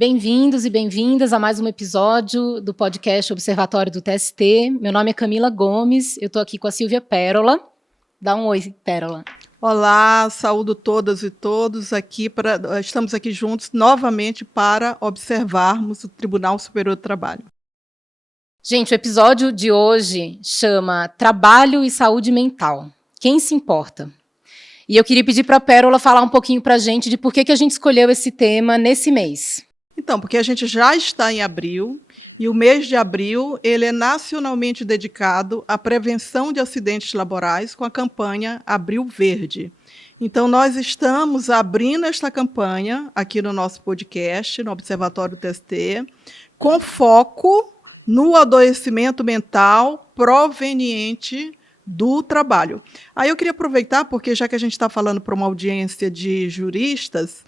Bem-vindos e bem-vindas a mais um episódio do podcast Observatório do TST. Meu nome é Camila Gomes, eu estou aqui com a Silvia Pérola. Dá um oi, Pérola. Olá, saúdo todas e todos aqui. Estamos aqui juntos novamente para observarmos o Tribunal Superior do Trabalho. Gente, o episódio de hoje chama Trabalho e Saúde Mental. Quem se importa? E eu queria pedir para a Pérola falar um pouquinho para a gente de por que a gente escolheu esse tema nesse mês. Então, porque a gente já está em abril, e o mês de abril ele é nacionalmente dedicado à prevenção de acidentes laborais com a campanha Abril Verde. Então, nós estamos abrindo esta campanha aqui no nosso podcast, no Observatório do TST, com foco no adoecimento mental proveniente do trabalho. Aí eu queria aproveitar, porque já que a gente está falando para uma audiência de juristas,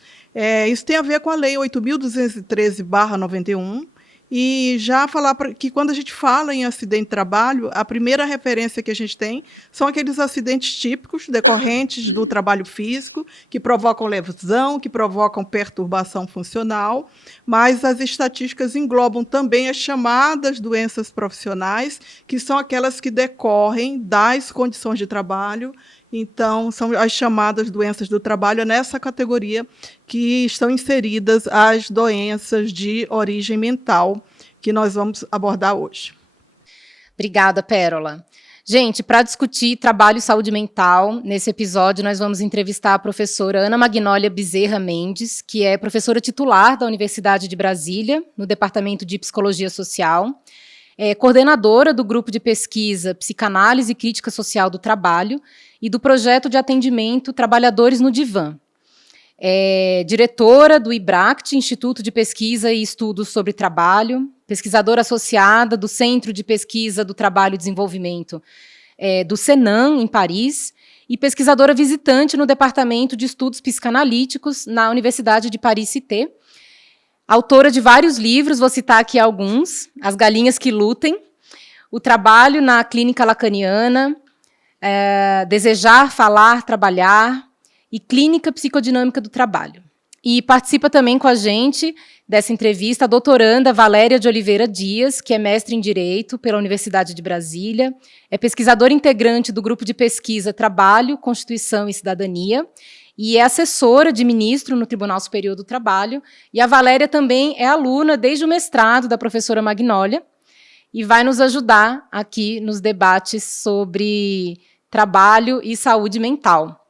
isso tem a ver com a Lei 8.213/91, e já falar que quando a gente fala em acidente de trabalho, a primeira referência que a gente tem são aqueles acidentes típicos decorrentes do trabalho físico, que provocam lesão, que provocam perturbação funcional, mas as estatísticas englobam também as chamadas doenças profissionais, que são aquelas que decorrem das condições de trabalho. Então, são as chamadas doenças do trabalho nessa categoria que estão inseridas as doenças de origem mental que nós vamos abordar hoje. Obrigada, Pérola. Gente, para discutir trabalho e saúde mental, nesse episódio nós vamos entrevistar a professora Ana Magnólia Bezerra Mendes, que é professora titular da Universidade de Brasília, no Departamento de Psicologia Social, é coordenadora do grupo de pesquisa Psicanálise e Crítica Social do Trabalho e do projeto de atendimento Trabalhadores no Divã. É diretora do IBRACT, Instituto de Pesquisa e Estudos sobre Trabalho, pesquisadora associada do Centro de Pesquisa do Trabalho e Desenvolvimento do Senan, em Paris, e pesquisadora visitante no Departamento de Estudos Psicanalíticos na Universidade de Paris-Cité. Autora de vários livros, vou citar aqui alguns: As Galinhas que Lutem, O Trabalho na Clínica Lacaniana, Desejar, Falar, Trabalhar e Clínica Psicodinâmica do Trabalho. E participa também com a gente dessa entrevista a doutoranda Valéria de Oliveira Dias, que é mestre em Direito pela Universidade de Brasília, é pesquisadora integrante do grupo de pesquisa Trabalho, Constituição e Cidadania, e é assessora de ministro no Tribunal Superior do Trabalho. E a Valéria também é aluna desde o mestrado da professora Magnólia e vai nos ajudar aqui nos debates sobre trabalho e saúde mental.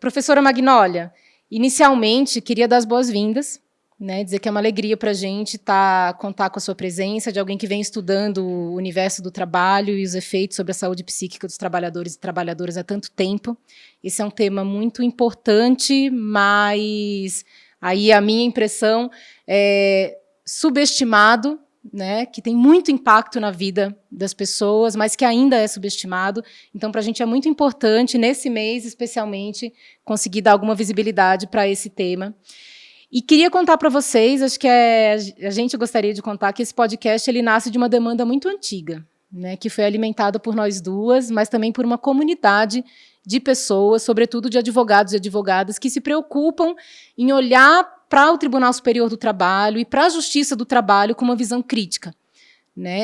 Professora Magnólia, inicialmente queria dar as boas-vindas, dizer que é uma alegria para a gente contar com a sua presença, de alguém que vem estudando o universo do trabalho e os efeitos sobre a saúde psíquica dos trabalhadores e trabalhadoras há tanto tempo. Esse é um tema muito importante, mas aí a minha impressão é subestimado, que tem muito impacto na vida das pessoas, mas que ainda é subestimado. Então, para a gente é muito importante, nesse mês especialmente, conseguir dar alguma visibilidade para esse tema. E queria contar para vocês, acho que a gente gostaria de contar que esse podcast ele nasce de uma demanda muito antiga, que foi alimentada por nós duas, mas também por uma comunidade de pessoas, sobretudo de advogados e advogadas, que se preocupam em olhar para o Tribunal Superior do Trabalho e para a Justiça do Trabalho com uma visão crítica,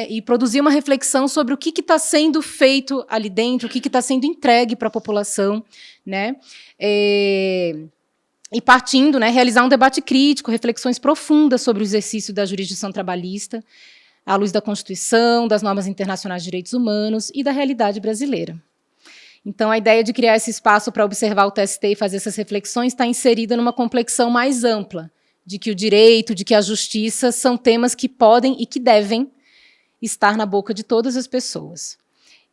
e produzir uma reflexão sobre o que está sendo feito ali dentro, o que está sendo entregue para a população, e partindo, realizar um debate crítico, reflexões profundas sobre o exercício da jurisdição trabalhista, à luz da Constituição, das normas internacionais de direitos humanos e da realidade brasileira. Então, a ideia de criar esse espaço para observar o TST e fazer essas reflexões está inserida numa complexão mais ampla, de que o direito, de que a justiça são temas que podem e que devem estar na boca de todas as pessoas.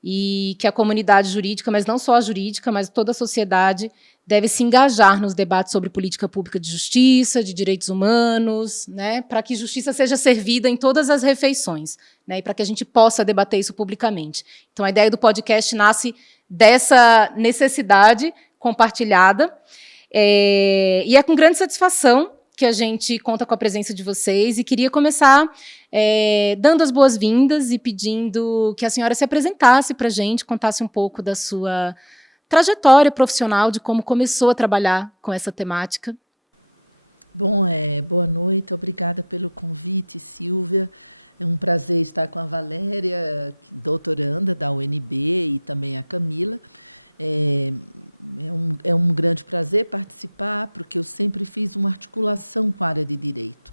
E que a comunidade jurídica, mas não só a jurídica, mas toda a sociedade, deve se engajar nos debates sobre política pública de justiça, de direitos humanos, para que justiça seja servida em todas as refeições, e para que a gente possa debater isso publicamente. Então, a ideia do podcast nasce dessa necessidade compartilhada, e é com grande satisfação que a gente conta com a presença de vocês, e queria começar dando as boas-vindas e pedindo que a senhora se apresentasse para a gente, contasse um pouco da sua trajetória profissional, de como começou a trabalhar com essa temática. Bom, boa noite, obrigada pelo convite, Silvia. É um prazer estar com a Valéria, doutoranda da UNB, e também a Camila. É um grande prazer participar, porque eu sempre fiz uma articulação com a área de direito.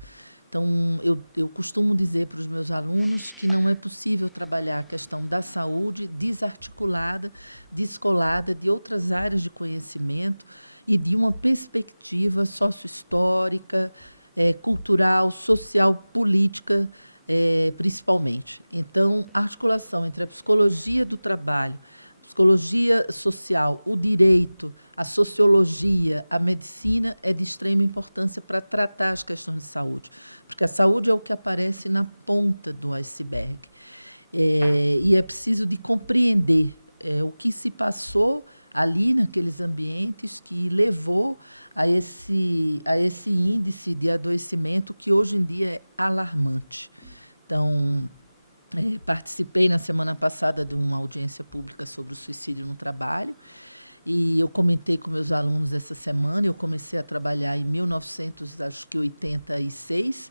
Então, eu costumo dizer para os meus alunos que não é possível trabalhar a questão da saúde desarticulada, descolada de outras áreas de conhecimento e de uma perspectiva sociohistórica, cultural, social, política, principalmente. Então, a articulação entre a psicologia do trabalho, a psicologia social, o direito, a sociologia, a medicina é de extrema importância para tratar as questões de saúde, porque a saúde é o que aparece na ponta do iceberg. E é preciso de compreender o que se passou ali naqueles ambientes que levou a esse índice de adoecimento que hoje em dia é alarmante. Então, participei na semana passada de uma audiência pública sobre o suicídio no trabalho, e eu comentei com meus alunos essa semana. Eu comecei a trabalhar em 1986,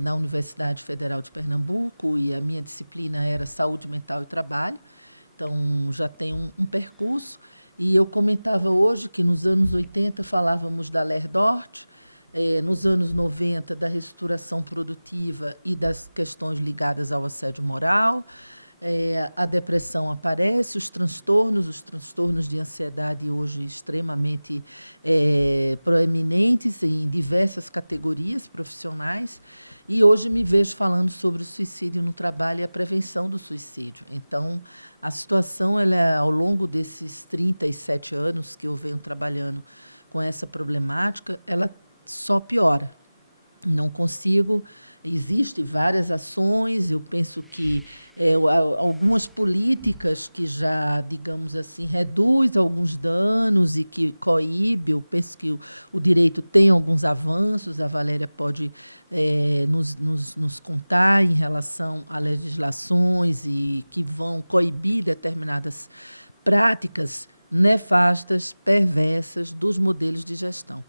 na Universidade Federal de Pernambuco, e a minha disciplina era Saúde Mental e Trabalho. Então, já tem um percurso. E eu comentava hoje que nos anos 80 falávamos da Lerdort, nos anos 90 da reestruturação produtiva e das questões ligadas ao assédio moral. A depressão aparece, os transtornos de ansiedade hoje extremamente proeminentes em diversas categorias profissionais, e hoje me vejo falando sobre o suicídio no trabalho e a prevenção do suicídio. Então, a situação, ao longo desses 37 anos que eu venho trabalhando com essa problemática, ela só piora. Não consigo. Existem várias ações. Eu penso que algumas políticas que já, digamos assim, reduz alguns danos e que coíbe. Eu penso que o direito tem alguns avanços. A Valéria pode nos contar em relação a legislações e que vão coibir determinadas práticas nefastas, perversas dos modelos de gestão.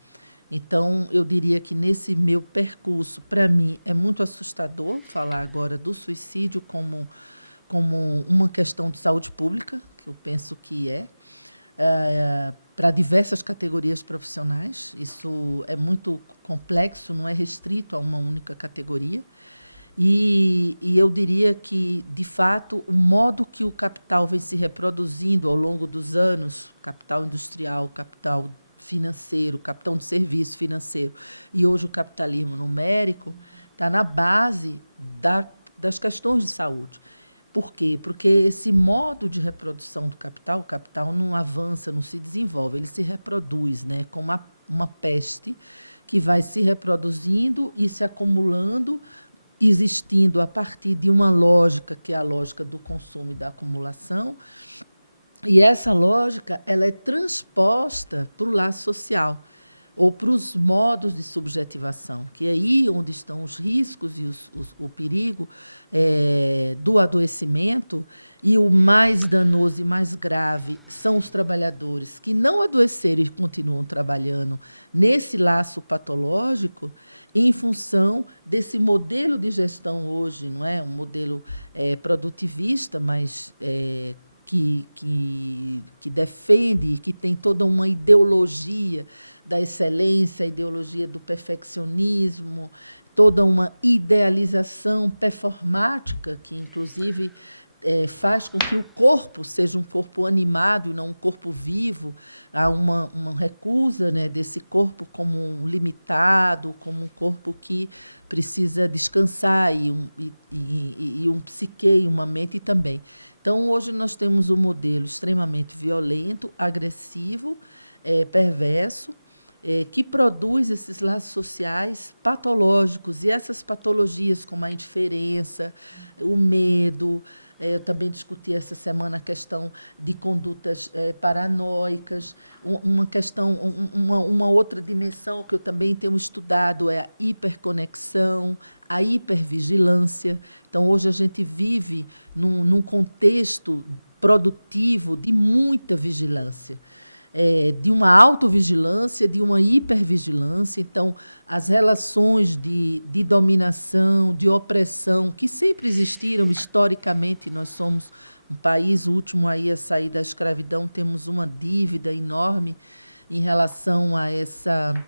Então, eu diria que nesse meu percurso, para mim, é muito assustador falar agora do suicídio como uma questão de saúde pública, que eu penso que para diversas categorias profissionais. Isso é muito complexo, não é restrito a uma única categoria. E eu diria que, de fato, o modo que o capital vem se reproduzindo ao longo dos anos, capital industrial, capital financeiro, capital de serviço financeiro, e hoje o capitalismo numérico, está na base das questões de saúde. Por quê? Porque esse modo de reprodução do capital, o capital não avança, não se desenvolve, ele se reproduz, né, como uma peste que vai se reproduzindo e se acumulando, existindo a partir de uma lógica, que é a lógica do consumo e da acumulação. E essa lógica ela é transposta para o laço social, ou para os modos de subjetivação, que é aí onde estão os riscos e o perigo do adoecimento. E o mais danoso e mais grave são os trabalhadores que não adoeceram e continuam trabalhando nesse laço patológico, em função desse modelo de gestão hoje, não é um modelo produtivista, mas que defende, que tem toda uma ideologia da excelência, a ideologia do perfeccionismo, toda uma idealização performática que, inclusive, faz com que o corpo seja um corpo animado e não um corpo vivo. Há uma recusa, né, desse corpo como um limitado, como um corpo que precisa descansar, e um psique, e uma mente também. Então, hoje nós temos um modelo extremamente violento, agressivo, perverso, que produz esses laços sociais patológicos, e essas patologias como a indiferença, o medo. Eu também discuti essa semana a questão de condutas paranoicas. Uma outra dimensão que eu também tenho estudado é a hiperconexão, a hipervigilância. Então, hoje a gente vive num contexto produtivo de muita vigilância. de uma autovigilância, de uma hipervigilância. Então, as relações de dominação, de opressão, que sempre existiram historicamente, nós somos um país, o último aí a sair da escravidão, temos uma dívida enorme em relação a essa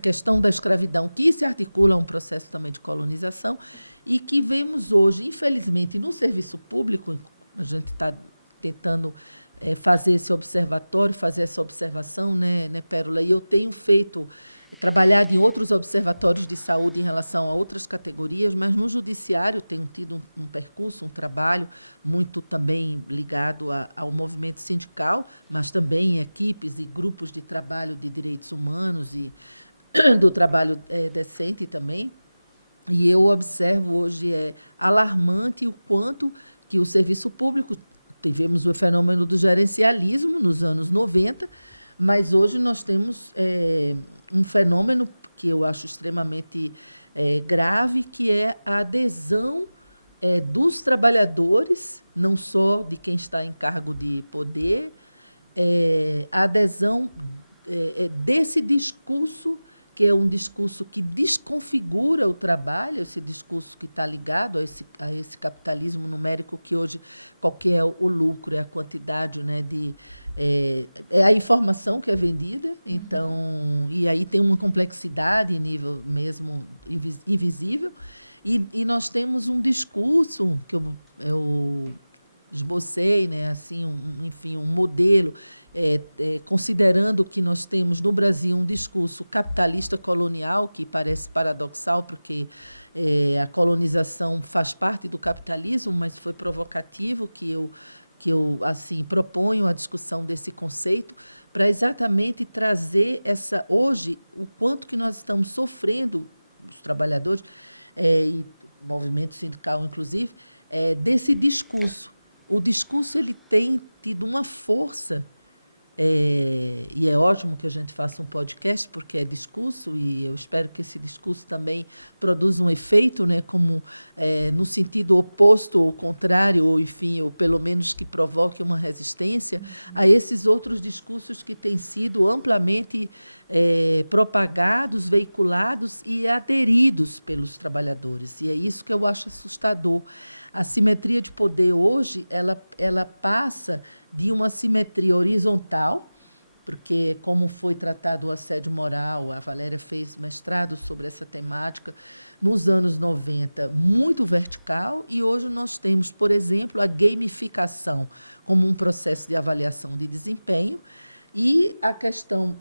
questão da escravidão, que se articula a um processo também de colonização, e que vemos hoje, infelizmente, no serviço público, a gente está tentando fazer esse observatório, fazer essa observação, né, Pérola? E eu tenho trabalhado em outros observatórios de saúde em relação a outras categorias, mas no judiciário tenho tido um percurso, um trabalho muito também ligado ao movimento sindical, mas também em equipes e grupos de trabalho de direitos humanos e do trabalho decente também. E eu observo hoje alarmante o quanto que o serviço público, tivemos o fenômeno do gerencialismo nos anos 90, mas hoje nós temos um fenômeno que eu acho extremamente grave, que é a adesão dos trabalhadores, não só de quem está em cargo de poder, a adesão desse discurso, que é um discurso que desconfigura o trabalho, esse discurso que está ligado a esse capitalismo numérico, que hoje qualquer o lucro, é a quantidade, né, é a informação que é vendida. Então, e aí tem uma complexidade em nível mesmo invisível. E nós temos um discurso que eu esbocei, né, assim, enfim, um modelo, considerando que nós temos no Brasil um discurso capitalista colonial, que parece paradoxal, porque a colonização faz parte do capitalismo, mas foi provocativo que eu assim, proponho a discussão desse conceito para exatamente trazer hoje, o quanto que nós estamos sofrendo, os trabalhadores, e o movimento sindical, inclusive, desse discurso. O discurso ele tem tido uma força, e é ótimo que a gente faça um podcast, porque é discurso, e eu espero que esse discurso também produza um efeito, né, como no sentido oposto ou contrário, ou, enfim, ou pelo menos que provoque uma resistência a esses outros discursos que têm sido amplamente propagados, veiculados e aderidos pelos trabalhadores. E é isso que eu acho assustador. A simetria de poder hoje ela passa de uma simetria horizontal, porque, como foi tratado o assédio moral, a Valéria fez mestrado sobre essa temática nos anos 90, muito vertical, e hoje nós temos, por exemplo, a gamificação como um processo de avaliação de desempenho, e a questão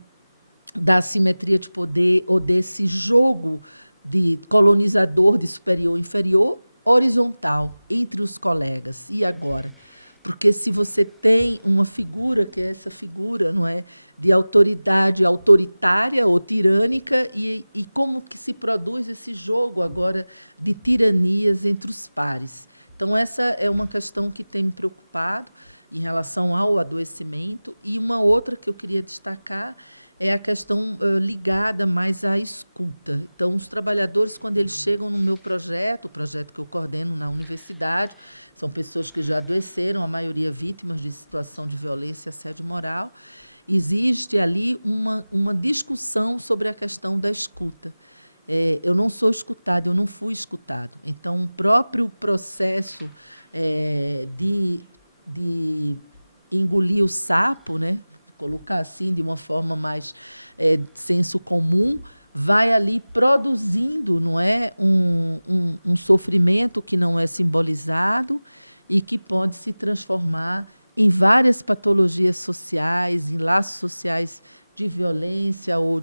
da simetria de poder ou desse jogo de colonizador de superior e inferior horizontal entre os colegas. E agora? Porque se você tem uma figura, que é essa figura, não é, de autoridade autoritária ou tirânica, e como que se produz esse jogo agora de tiranias entre os pares. Então, essa é uma questão que tem me preocupado em relação ao adoecimento. E uma outra que eu queria destacar é a questão ligada mais à escuta. Então, os trabalhadores, quando eles chegam no meu projeto, o projeto que eu coordeno na universidade, são pessoas que já adoeceram, a maioria vítimas de situação de violência e assédio moral. Existe ali uma discussão sobre a questão da escuta. Eu não sou escutado, eu não fui escutado. Então, o próprio processo de engolir o sapo, né, colocar assim de uma forma mais senso comum, vai ali produzindo, não é, um sofrimento que não é simbolizado e que pode se transformar em várias patologias sociais, em laços sociais de violência ou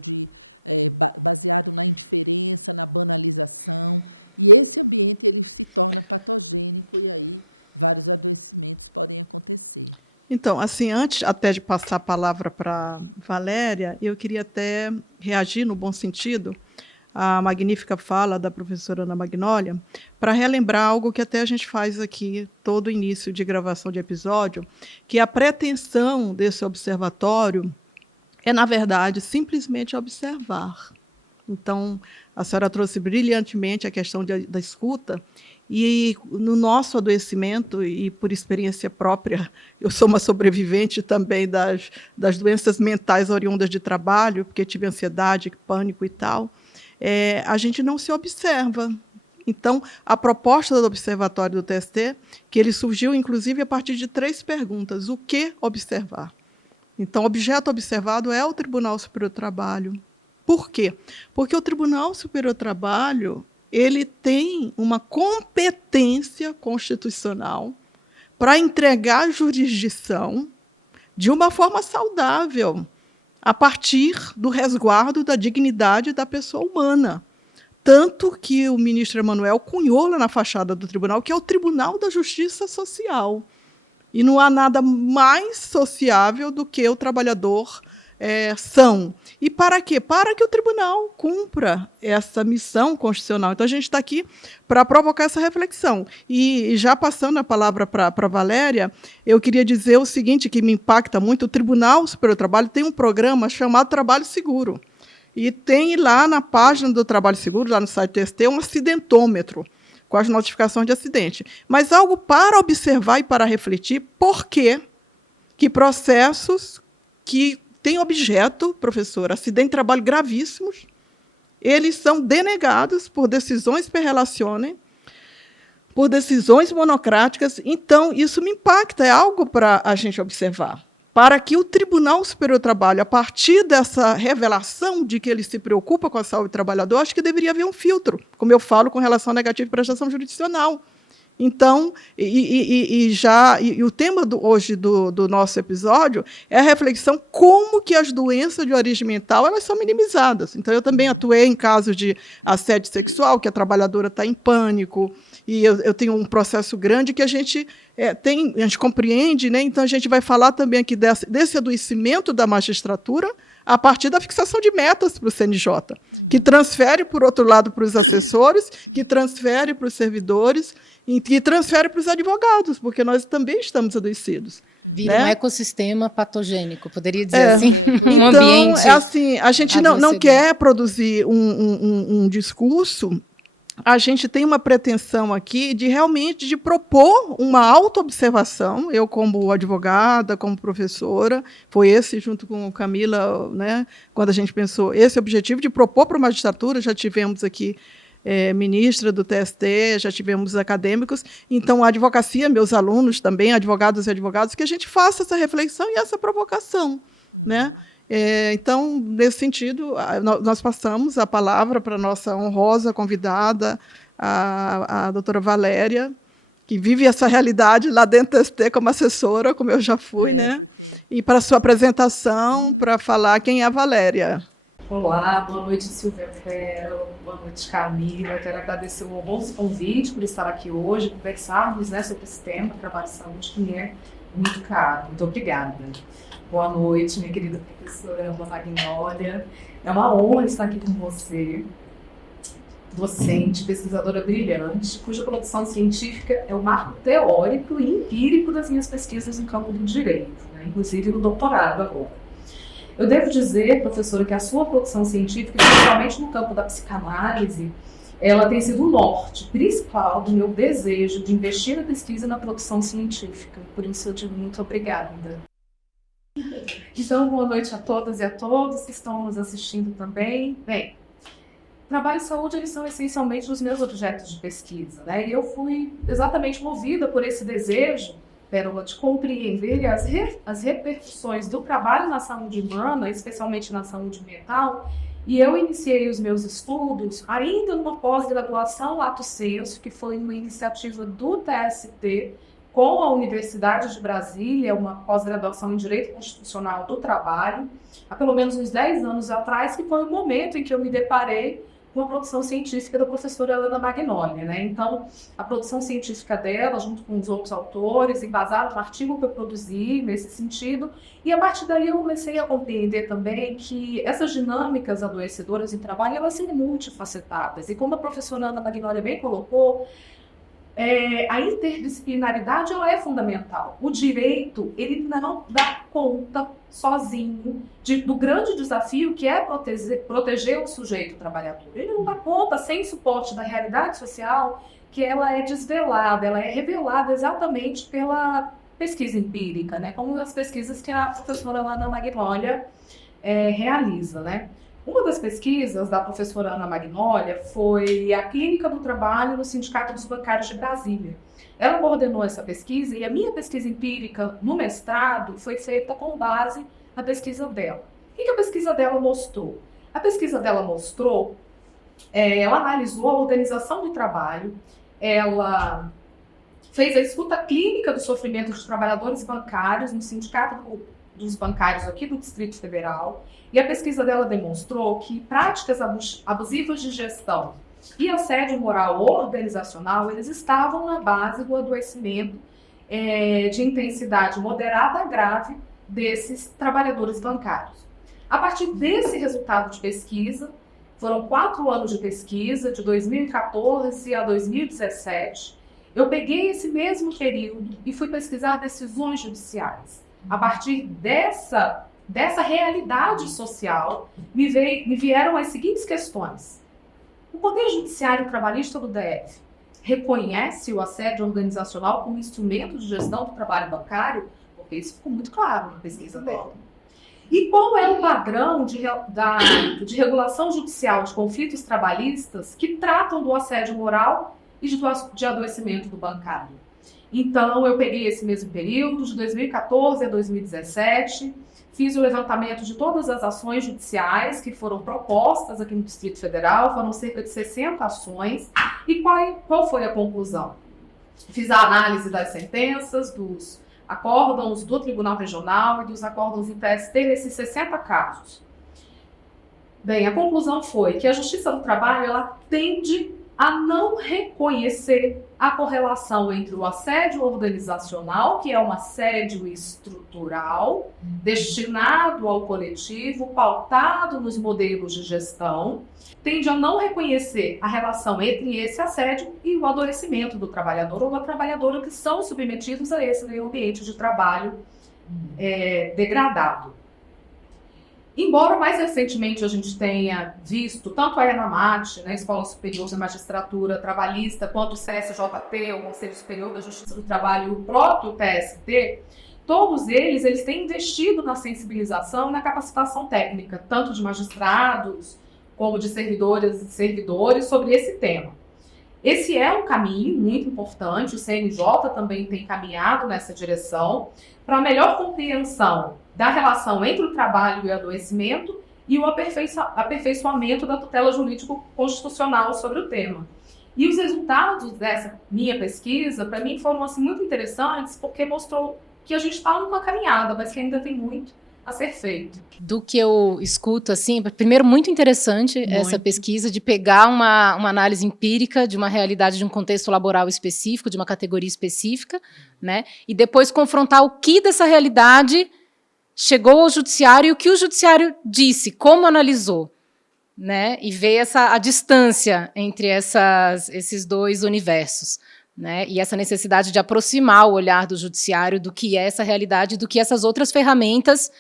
baseado na indiferença, na banalização. E esse ambiente ele se torna patogênico e aí vários adoecimentos podem acontecer. Então, assim, antes até de passar a palavra para Valéria, eu queria até reagir no bom sentido à magnífica fala da professora Ana Magnólia, para relembrar algo que até a gente faz aqui todo início de gravação de episódio, que a pretensão desse observatório é, na verdade, simplesmente observar. Então, a senhora trouxe brilhantemente a questão da escuta, e no nosso adoecimento, e por experiência própria, eu sou uma sobrevivente também das doenças mentais oriundas de trabalho, porque tive ansiedade, pânico e tal, a gente não se observa. Então, a proposta do Observatório do TST, que ele surgiu, inclusive, a partir de 3 perguntas. O que observar? Então, o objeto observado é o Tribunal Superior do Trabalho. Por quê? Porque o Tribunal Superior do Trabalho ele tem uma competência constitucional para entregar jurisdição de uma forma saudável, a partir do resguardo da dignidade da pessoa humana. Tanto que o ministro Emanuel cunhou lá na fachada do tribunal, que é o Tribunal da Justiça Social. E não há nada mais sociável do que o trabalhador são. E para quê? Para que o tribunal cumpra essa missão constitucional. Então, a gente está aqui para provocar essa reflexão. E já passando a palavra para a Valéria, eu queria dizer o seguinte, que me impacta muito: o Tribunal Superior do Trabalho tem um programa chamado Trabalho Seguro. E tem lá na página do Trabalho Seguro, lá no site do TST, um acidentômetro, com as notificações de acidente. Mas algo para observar e para refletir: por que processos que têm objeto, professor, acidente de trabalho gravíssimos, eles são denegados por decisões per relazione, por decisões monocráticas. Então, isso me impacta, é algo para a gente observar. Para que o Tribunal Superior do Trabalho, a partir dessa revelação de que ele se preocupa com a saúde do trabalhador, acho que deveria haver um filtro, como eu falo, com relação à negativa de prestação jurisdicional. Então, o tema hoje do nosso episódio é a reflexão como que as doenças de origem mental elas são minimizadas. Então, eu também atuei em casos de assédio sexual, que a trabalhadora está em pânico, e eu tenho um processo grande que a gente compreende, né? Então, a gente vai falar também aqui desse adoecimento da magistratura a partir da fixação de metas para o CNJ, que transfere, por outro lado, para os assessores, que transfere para os servidores, e que transfere para os advogados, porque nós também estamos adoecidos. Vira né? um ecossistema patogênico, poderia dizer assim. Um ambiente. Assim, a gente não quer produzir um discurso, a gente tem uma pretensão aqui de realmente de propor uma autoobservação. Eu, como advogada, como professora, foi esse, junto com Camila, né, quando a gente pensou esse objetivo de propor para a magistratura. Já tivemos aqui ministra do TST, já tivemos acadêmicos. Então, a advocacia, meus alunos também, advogados e advogados, que a gente faça essa reflexão e essa provocação. Né? Então, nesse sentido, nós passamos a palavra para a nossa honrosa convidada, a doutora Valéria, que vive essa realidade lá dentro do TST como assessora, como eu já fui, né? E para a sua apresentação, para falar quem é a Valéria. Olá, boa noite, Silvia Ferro, boa noite, Camila. Quero agradecer o honroso convite por estar aqui hoje, conversarmos, né, sobre esse tema, trabalho e saúde, que é muito caro. Muito obrigada. Boa noite, minha querida professora Ana Magnólia. É uma honra estar aqui com você, docente, pesquisadora brilhante, cuja produção científica é o marco teórico e empírico das minhas pesquisas no campo do direito, né, inclusive no doutorado agora. Eu devo dizer, professora, que a sua produção científica, principalmente no campo da psicanálise, ela tem sido o norte principal do meu desejo de investir na pesquisa e na produção científica. Por isso eu digo muito obrigada. Então, boa noite a todas e a todos que estão nos assistindo também. Bem, trabalho e saúde, eles são essencialmente os meus objetos de pesquisa, né? E eu fui exatamente movida por esse desejo, Pérola, de compreender as repercussões do trabalho na saúde humana, especialmente na saúde mental, e eu iniciei os meus estudos ainda numa pós-graduação lato sensu, que foi uma iniciativa do TST com a Universidade de Brasília, uma pós-graduação em Direito Constitucional do Trabalho, há pelo menos uns 10 anos atrás, que foi o momento em que eu me deparei com a produção científica da professora Ana Magnólia, né? Então, a produção científica dela, junto com os outros autores, embasada no artigo que eu produzi nesse sentido, e a partir daí eu comecei a compreender também que essas dinâmicas adoecedoras em trabalho, elas são multifacetadas, e como a professora Ana Magnólia bem colocou, a interdisciplinaridade ela é fundamental. O direito, ele não dá conta sozinho do grande desafio que é proteger o sujeito trabalhador. Ele não dá conta, sem suporte da realidade social, que ela é desvelada, ela é revelada exatamente pela pesquisa empírica, né? Como as pesquisas que a professora Ana Magnólia realiza, né? Uma das pesquisas da professora Ana Magnólia foi a Clínica do Trabalho no Sindicato dos Bancários de Brasília. Ela coordenou essa pesquisa e a minha pesquisa empírica no mestrado foi feita com base na pesquisa dela. O que a pesquisa dela mostrou? A pesquisa dela mostrou, ela analisou a organização do trabalho, ela fez a escuta clínica do sofrimento dos trabalhadores bancários no Sindicato dos Bancários aqui do Distrito Federal, e a pesquisa dela demonstrou que práticas abusivas de gestão e assédio moral organizacional, eles estavam na base do adoecimento de intensidade moderada a grave desses trabalhadores bancários. A partir desse resultado de pesquisa, foram 4 anos de pesquisa, de 2014 a 2017, eu peguei esse mesmo período e fui pesquisar decisões judiciais. A partir dessa realidade social, me vieram as seguintes questões. O Poder Judiciário Trabalhista do DF reconhece o assédio organizacional como instrumento de gestão do trabalho bancário? Porque isso ficou muito claro na pesquisa dela. E qual é o padrão de regulação judicial de conflitos trabalhistas que tratam do assédio moral e de adoecimento do bancário? Então, eu peguei esse mesmo período, de 2014 a 2017, fiz o levantamento de todas as ações judiciais que foram propostas aqui no Distrito Federal, foram cerca de 60 ações, e qual foi a conclusão? Fiz a análise das sentenças, dos acórdãos do Tribunal Regional e dos acórdãos do TST nesses 60 casos. Bem, a conclusão foi que a Justiça do Trabalho, ela tende a não reconhecer a correlação entre o assédio organizacional, que é um assédio estrutural, destinado ao coletivo, pautado nos modelos de gestão, tende a não reconhecer a relação entre esse assédio e o adoecimento do trabalhador ou da trabalhadora que são submetidos a esse ambiente de trabalho degradado. Embora mais recentemente a gente tenha visto tanto a ENAMAT, né, Escola Superior de Magistratura Trabalhista, quanto o CSJT, o Conselho Superior da Justiça do Trabalho, e o próprio TST, todos eles têm investido na sensibilização e na capacitação técnica, tanto de magistrados como de servidoras e servidores sobre esse tema. Esse é um caminho muito importante, o CNJ também tem caminhado nessa direção, para a melhor compreensão da relação entre o trabalho e o adoecimento e o aperfeiçoamento da tutela jurídico-constitucional sobre o tema. E os resultados dessa minha pesquisa, para mim, foram assim, muito interessantes, porque mostrou que a gente está numa caminhada, mas que ainda tem muito a ser feito. Do que eu escuto, assim, primeiro, muito interessante essa pesquisa de pegar uma análise empírica de uma realidade, de um contexto laboral específico, de uma categoria específica, né, e depois confrontar o que dessa realidade chegou ao judiciário e o que o judiciário disse, como analisou, né, e ver a distância entre esses dois universos, né, e essa necessidade de aproximar o olhar do judiciário do que é essa realidade, do que essas outras ferramentas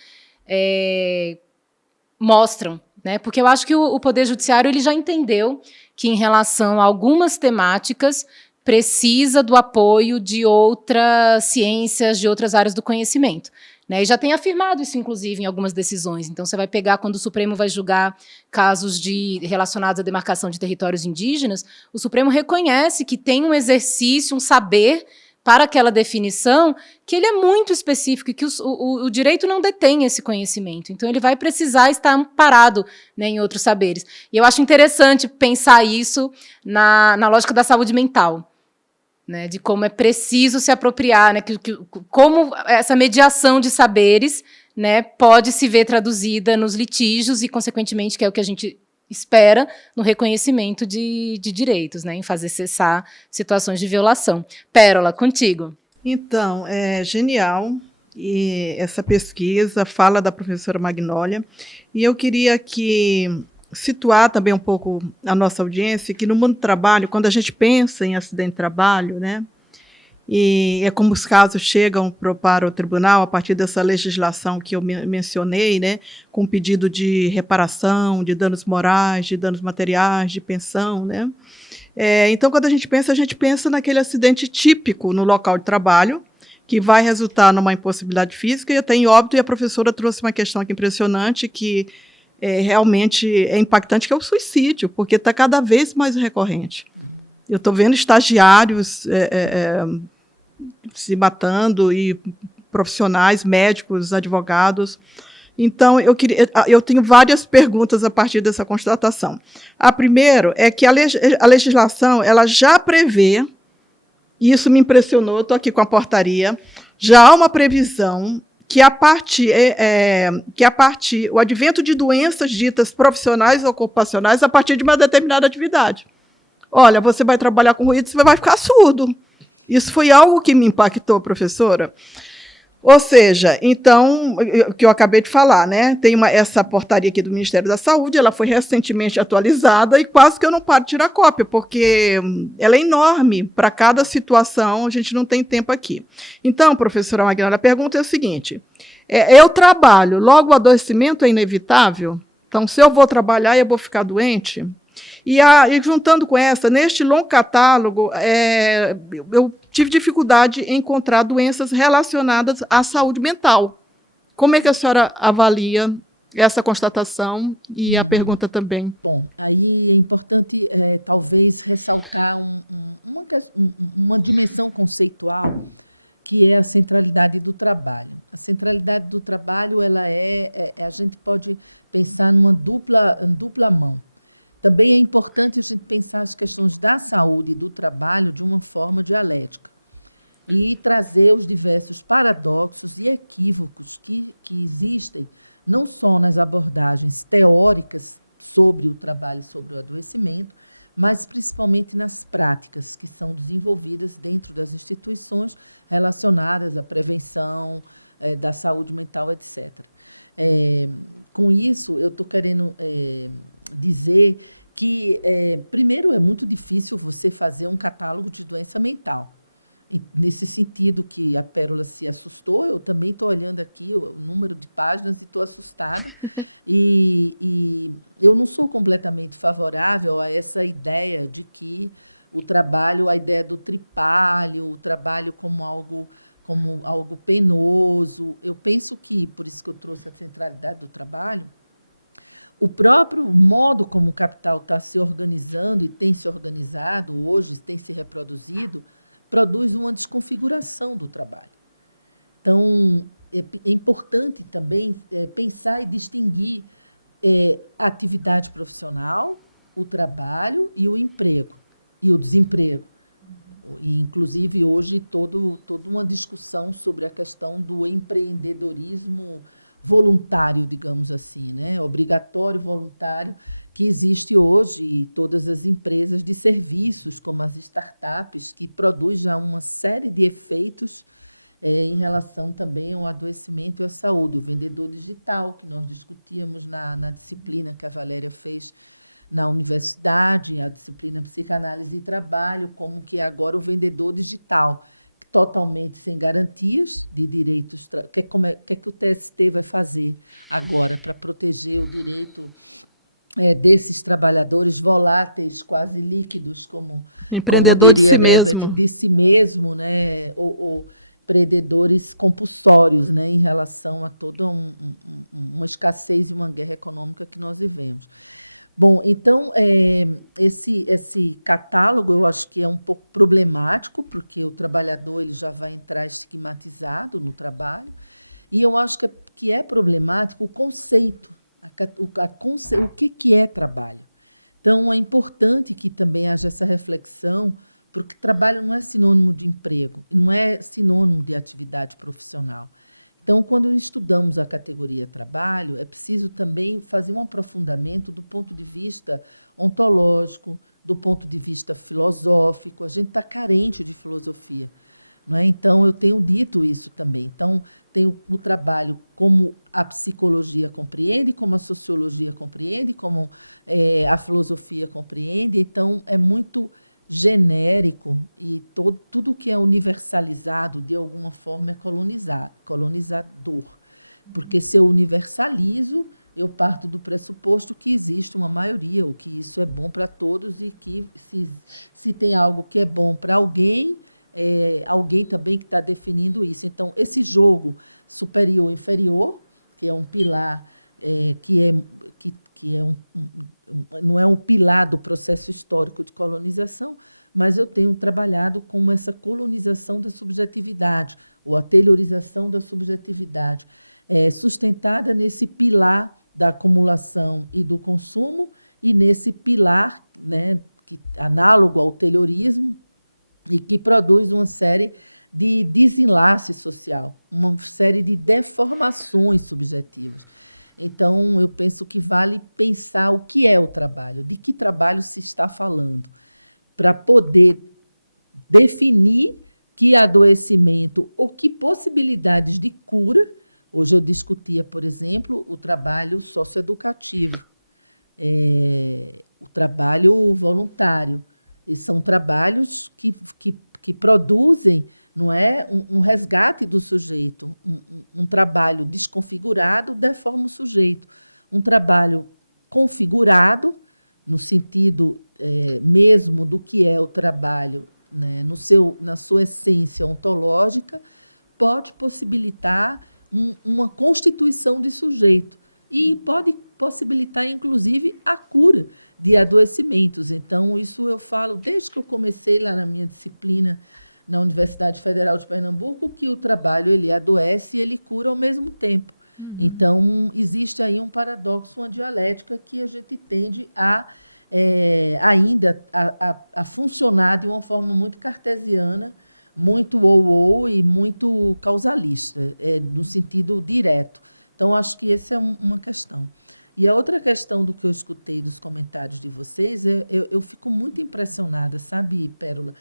mostram, né, porque eu acho que o Poder Judiciário ele já entendeu que, em relação a algumas temáticas, precisa do apoio de outras ciências, de outras áreas do conhecimento. Né, e já tem afirmado isso, inclusive, em algumas decisões. Então, você vai pegar, quando o Supremo vai julgar casos relacionados à demarcação de territórios indígenas, o Supremo reconhece que tem um exercício, um saber para aquela definição, que ele é muito específico e que o direito não detém esse conhecimento. Então, ele vai precisar estar amparado, né, em outros saberes. E eu acho interessante pensar isso na lógica da saúde mental. Né, de como é preciso se apropriar, né, como essa mediação de saberes, né, pode se ver traduzida nos litígios e, consequentemente, que é o que a gente espera, no reconhecimento de direitos, né, em fazer cessar situações de violação. Pérola, contigo. Então, é genial, e essa pesquisa fala da professora Magnólia, e eu queria situar também um pouco a nossa audiência, que no mundo do trabalho, quando a gente pensa em acidente de trabalho, né, e é como os casos chegam para o tribunal a partir dessa legislação que eu mencionei, né, com pedido de reparação, de danos morais, de danos materiais, de pensão, né. Então, quando a gente pensa naquele acidente típico no local de trabalho, que vai resultar numa impossibilidade física, e até em óbito, e a professora trouxe uma questão aqui impressionante, que realmente é impactante, que é o suicídio, porque está cada vez mais recorrente. Eu estou vendo estagiários se matando, e profissionais, médicos, advogados. Então, eu tenho várias perguntas a partir dessa constatação. A primeira é que a legislação ela já prevê, e isso me impressionou, estou aqui com a portaria, já há uma previsão que o advento de doenças ditas profissionais ou ocupacionais a partir de uma determinada atividade. Olha, você vai trabalhar com ruído, você vai ficar surdo. Isso foi algo que me impactou, professora. Ou seja, então, o que eu acabei de falar, né? Tem essa portaria aqui do Ministério da Saúde, ela foi recentemente atualizada e quase que eu não paro de tirar cópia, porque ela é enorme para cada situação, a gente não tem tempo aqui. Então, professora Magnólia, a pergunta é a seguinte, eu trabalho, logo o adoecimento é inevitável? Então, se eu vou trabalhar e eu vou ficar doente? E juntando com essa, neste longo catálogo, eu tive dificuldade em encontrar doenças relacionadas à saúde mental. Como é que a senhora avalia essa constatação e a pergunta também? Bom, aí é importante, talvez, ressaltar uma dimensão conceitual, que é a centralidade do trabalho. A centralidade do trabalho, a gente pode pensar numa dupla mão. Também é importante a gente pensar as questões da saúde e do trabalho de uma forma dialética e trazer os diversos paradoxos e equívocos que existem, não só nas abordagens teóricas sobre o trabalho e sobre o adoecimento, mas principalmente nas práticas que são desenvolvidas dentro das instituições relacionadas à prevenção da saúde mental, etc. Com isso, eu estou querendo dizer que, primeiro, é muito difícil você fazer um catálogo de doença mental. Nesse sentido que a Pérola se assustou, eu também estou olhando aqui o número de páginas e estou assustada. E eu não sou completamente favorável a essa ideia de que o trabalho, a ideia do tripalho, o trabalho como algo penoso. Eu penso que, por isso que eu trouxe a centralidade do trabalho, o próprio modo como o capital está se organizando e tem se organizado hoje, tem se reproduzido, produz uma desconfiguração do trabalho. Então, é importante também pensar e distinguir a atividade profissional, o trabalho e o emprego, e o desemprego. E, inclusive, hoje, toda uma discussão sobre a questão do empreendedorismo voluntário, digamos assim, né? Obrigatório, voluntário, que existe hoje, e todas as empresas de serviços, como as startups, que produzem já uma série de efeitos em relação também ao adoecimento e à saúde. O vendedor digital, que nós discutíamos na disciplina que a Valéria fez na universidade, a disciplina Psicanálise e Trabalho, como que é agora o vendedor digital, totalmente sem garantias de direitos. O que é que o TST vai fazer agora para proteger o direito desses trabalhadores voláteis, quase líquidos, como empreendedor diria, de si mesmo, né, ou empreendedores compulsórios, né, em relação a toda uma escassez e uma guerra econômica que nós vivemos. Bom, então, esse catálogo eu acho que é um pouco problemático, porque o trabalhador ele já vai entrar estigmatizado no trabalho, e eu acho que é problemático o conceito, o que é trabalho. Então, é importante que também haja essa reflexão, porque trabalho não é sinônimo de emprego, não é sinônimo de atividade profissional. Então, quando estudamos a categoria trabalho, é preciso também fazer um aprofundamento do ponto de vista ontológico, do ponto de vista filosófico. A gente está carente de filosofia, não é? Então, eu tenho dito isso também. Então, tem o trabalho como a psicologia compreende, como a sociologia compreende, como a filosofia compreende. Então, é muito genérico e tudo que é universalizado, de alguma forma, é colonizador. Porque se eu universalizo, eu parto do pressuposto que existe uma maioria, ou que isso é bom para todos, e que se tem algo que é bom para alguém, alguém também que está definindo isso. Então, esse jogo superior-inferior, que é um pilar, não é um pilar do processo histórico de colonização, mas eu tenho trabalhado com essa colonização da subjetividade, ou a taylorização da subjetividade, sustentada nesse pilar da acumulação e do consumo, e nesse pilar, né, análogo ao taylorismo, e que produz uma série de desenlace social, uma série de deformações subjetivas. Então, eu penso que vale pensar o que é o trabalho, de que trabalho se está falando, para poder definir que adoecimento ou que possibilidades de cura. Hoje eu discutia, por exemplo, o trabalho socioeducativo, o trabalho voluntário. E são trabalhos que produzem, não é, um resgate do sujeito. Um trabalho desconfigurado deforma o sujeito. Um trabalho configurado, no sentido mesmo do que é o trabalho, né, na sua essência ontológica, pode possibilitar uma constituição de sujeito e pode possibilitar, inclusive, a cura de adoecimentos. Então, isso eu falo desde que eu comecei lá na minha disciplina na Universidade Federal de Pernambuco, que o trabalho ele adoece e ele cura ao mesmo tempo. Então, existe aí um paradoxo, uma dialética que a gente tende ainda a funcionar de uma forma muito cartesiana, muito ou e muito causalista, no sentido direto. Então, acho que essa é uma questão. E a outra questão do que eu escutei dos comentários de vocês, eu fico muito impressionada, sabe, Pérola?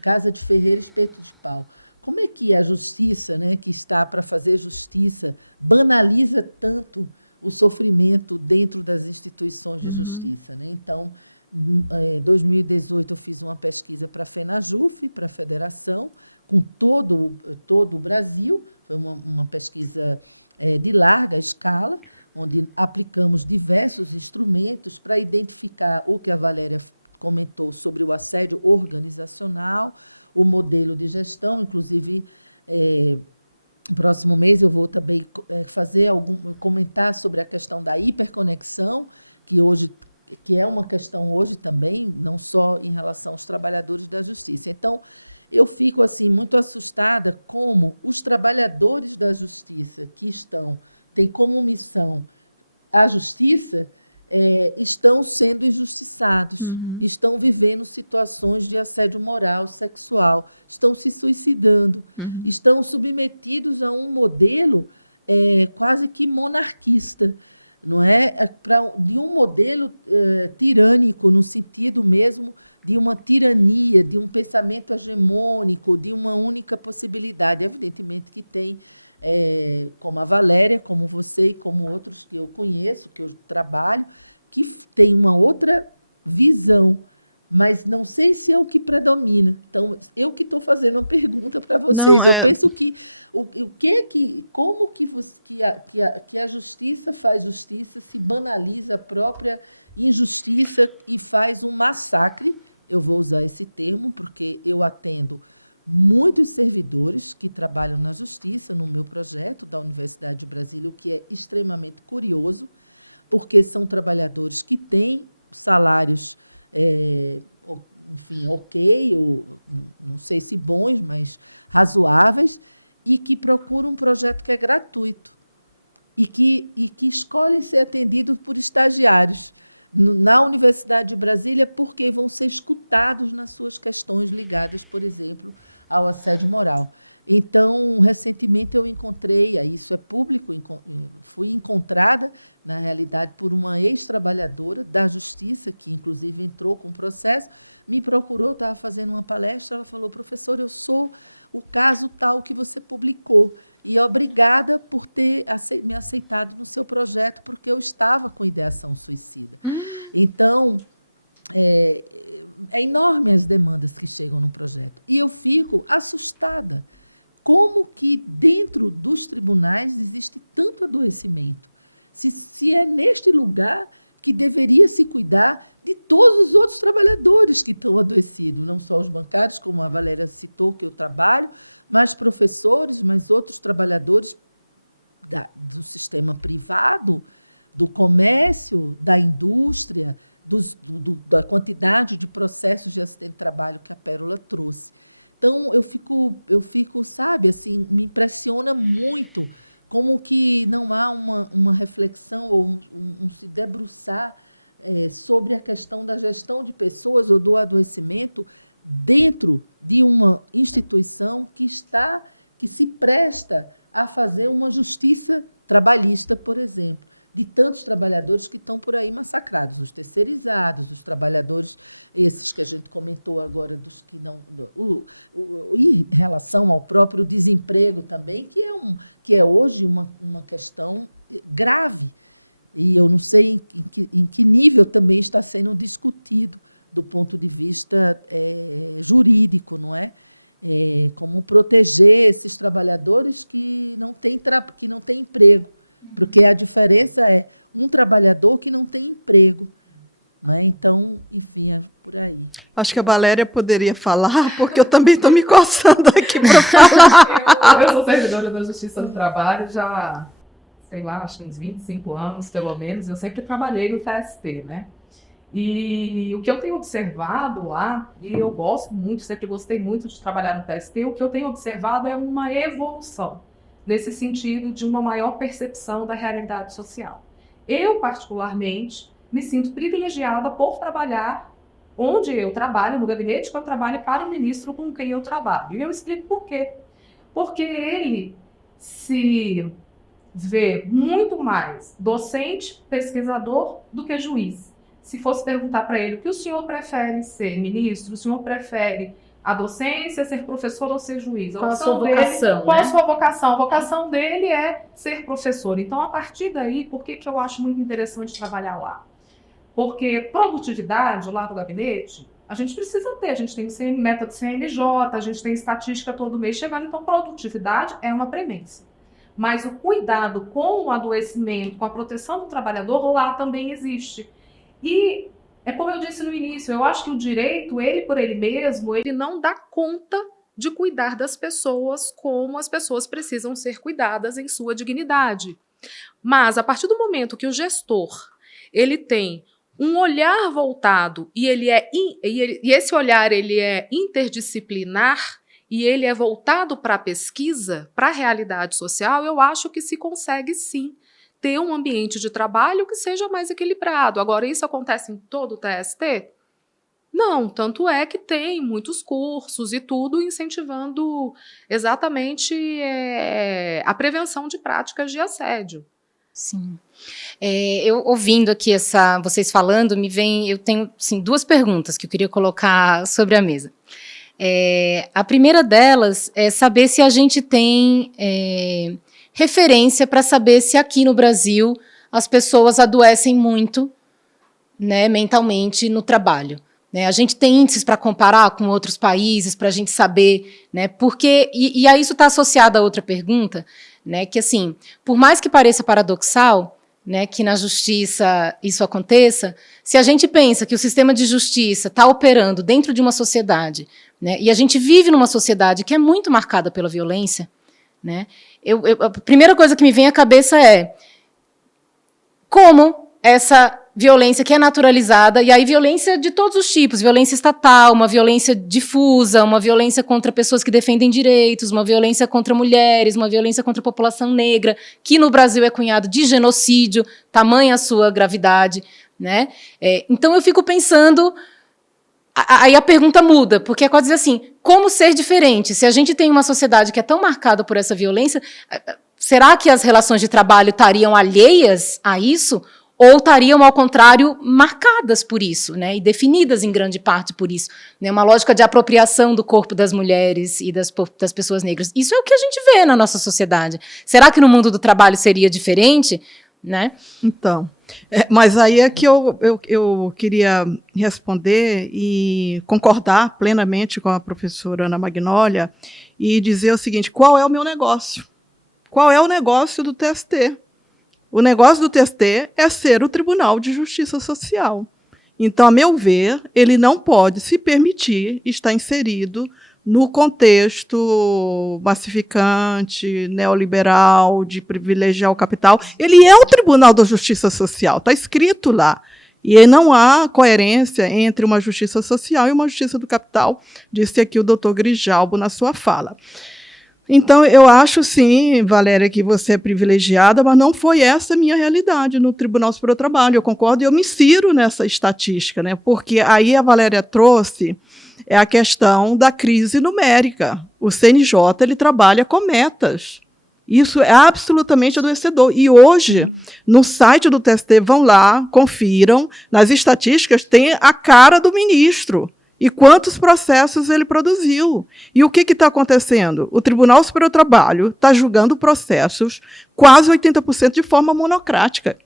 Casa de Ferreira, espeto de pau. Como é que a justiça, né, que está para fazer justiça, banaliza tanto o sofrimento dentro das instituições de justiça, né? Então, em 2018, eu fiz uma pesquisa para a FENAJUF, para a federação, com todo o Brasil. Foi uma pesquisa de larga escala, onde aplicamos diversos instrumentos para identificar o que a Valéria comentou sobre o assédio organizacional, o modelo de gestão. Inclusive, no próximo mês eu vou também comentar sobre a questão da hiperconexão, que é uma questão hoje também, não só em relação aos trabalhadores da justiça. Então, eu fico assim muito assustada como os trabalhadores da justiça que têm como missão a justiça, estão sendo injustiçados, estão vivendo situações de assédio moral, sexual, estão se suicidando, estão submetidos a um modelo quase que monarquista, não é? De um modelo tirânico, no sentido mesmo de uma tirania, de um pensamento hegemônico, de uma única possibilidade. Evidentemente que tem, como a Valéria, como você e como outros que eu conheço, que eu trabalho, que tem uma outra visão, mas não sei se é o que predomina. Então, eu que estou fazendo uma pergunta para vocês. Não, eu penso que como que a justiça faz justiça, se banaliza a própria injustiça e faz um massacre. Eu vou usar esse termo porque eu atendo muitos servidores que trabalham na justiça no meu projeto da Universidade de Brasília, o que é extremamente curioso, porque são trabalhadores que têm salários enfim, ok, ou não sei se bons, mas razoáveis, e que procuram um projeto que é gratuito e que escolhem ser atendidos por estagiários na Universidade de Brasília, porque vão ser escutados nas suas questões ligadas, por exemplo, ao assédio moral. Então, recentemente eu encontrei, isso é público, fui encontrada, na realidade, por uma ex-trabalhadora da Justiça, que inclusive entrou com o processo, me procurou, estava fazendo uma palestra, ela falou: professor, eu sou o caso tal que você publicou, e obrigada por ter me aceitado no seu projeto, porque eu estava com ideação suicida. Então, É enorme as demandas que chegam no projeto. E eu fico assustada. Como que dentro dos tribunais existe tanto adoecimento? Se é neste lugar que deveria se cuidar de todos os outros trabalhadores que estão adoecidos, não só os bancários, como a Valéria citou, que eu trabalho, mas professores, mas outros trabalhadores do sistema privado, do comércio, da indústria, da quantidade de processos de acidente de trabalho que a Pérola trouxe. Então, eu fico, sabe, assim, me impressiona muito como que não há uma reflexão ou um se debruçar sobre a questão da gestão de pessoas ou do adoecimento dentro de uma instituição que se presta a fazer uma justiça trabalhista, por exemplo, de tantos trabalhadores que estão por aí massacrados, os terceirizados, os trabalhadores, esses que a gente comentou agora, dos que não... em relação ao próprio desemprego também, que é hoje uma questão grave. E eu não sei em que nível também está sendo discutido do ponto de vista jurídico, não é? Como proteger esses trabalhadores que não têm emprego. Porque a diferença é um trabalhador que não tem emprego. Né? Então, enfim, é por aí. Acho que a Valéria poderia falar, porque eu também estou me coçando aqui para falar. Eu sou servidora da Justiça do Trabalho já, sei lá, acho que uns 25 anos, pelo menos. Eu sempre trabalhei no TST, né? E o que eu tenho observado lá, e eu gosto muito, sempre gostei muito de trabalhar no TST, o que eu tenho observado é uma evolução nesse sentido de uma maior percepção da realidade social. Eu, particularmente, me sinto privilegiada por trabalhar onde eu trabalho, no gabinete que eu trabalho, para o ministro com quem eu trabalho. E eu explico por quê. Porque ele se vê muito mais docente, pesquisador, do que juiz. Se fosse perguntar para ele o que o senhor prefere ser ministro, o senhor prefere a docência, ser professor ou ser juiz? Qual a sua vocação? Qual a sua vocação? A vocação dele é ser professor. Então, a partir daí, por que eu acho muito interessante trabalhar lá? Porque produtividade lá no gabinete, a gente precisa ter. A gente tem método CNJ, a gente tem estatística todo mês chegando. Então, produtividade é uma premissa. Mas o cuidado com o adoecimento, com a proteção do trabalhador, lá também existe. E é como eu disse no início, eu acho que o direito, ele por ele mesmo, ele não dá conta de cuidar das pessoas como as pessoas precisam ser cuidadas em sua dignidade. Mas, a partir do momento que o gestor ele tem um olhar voltado e esse olhar ele é interdisciplinar e ele é voltado para a pesquisa, para a realidade social, eu acho que se consegue sim ter um ambiente de trabalho que seja mais equilibrado. Agora, isso acontece em todo o TST? Não, tanto é que tem muitos cursos e tudo incentivando exatamente a prevenção de práticas de assédio. Sim. Eu ouvindo aqui vocês falando, eu tenho assim, duas perguntas que eu queria colocar sobre a mesa. A primeira delas é saber se a gente tem referência para saber se aqui no Brasil as pessoas adoecem muito, né, mentalmente no trabalho. Né? A gente tem índices para comparar com outros países, para a gente saber, né, porque, e aí isso está associado a outra pergunta, né, que assim, por mais que pareça paradoxal, né, que na justiça isso aconteça, se a gente pensa que o sistema de justiça está operando dentro de uma sociedade, né, e a gente vive numa sociedade que é muito marcada pela violência, né, a primeira coisa que me vem à cabeça é como essa violência que é naturalizada, e aí violência de todos os tipos, violência estatal, uma violência difusa, uma violência contra pessoas que defendem direitos, uma violência contra mulheres, uma violência contra a população negra, que no Brasil é cunhado de genocídio, tamanha a sua gravidade, né? Então eu fico pensando, aí a pergunta muda, porque é quase dizer assim, como ser diferente? Se a gente tem uma sociedade que é tão marcada por essa violência, será que as relações de trabalho estariam alheias a isso? Ou estariam, ao contrário, marcadas por isso, né, e definidas em grande parte por isso. Né, uma lógica de apropriação do corpo das mulheres e das pessoas negras. Isso é o que a gente vê na nossa sociedade. Será que no mundo do trabalho seria diferente? né? Então, mas aí é que eu queria responder e concordar plenamente com a professora Ana Magnólia e dizer o seguinte: qual é o meu negócio? Qual é o negócio do TST? O negócio do TST é ser o Tribunal de Justiça Social. Então, a meu ver, ele não pode se permitir estar inserido no contexto massificante, neoliberal, de privilegiar o capital. Ele é o Tribunal da Justiça Social, está escrito lá. E não há coerência entre uma justiça social e uma justiça do capital, disse aqui o doutor Grijalbo na sua fala. Então, eu acho, sim, Valéria, que você é privilegiada, mas não foi essa a minha realidade no Tribunal Superior do Trabalho. Eu concordo e eu me insiro nessa estatística, né? Porque aí a Valéria trouxe a questão da crise numérica. O CNJ ele trabalha com metas. Isso é absolutamente adoecedor. E hoje, no site do TST, vão lá, confiram, nas estatísticas tem a cara do ministro. E quantos processos ele produziu. E o que está acontecendo? O Tribunal Superior do Trabalho está julgando processos quase 80% de forma monocrática,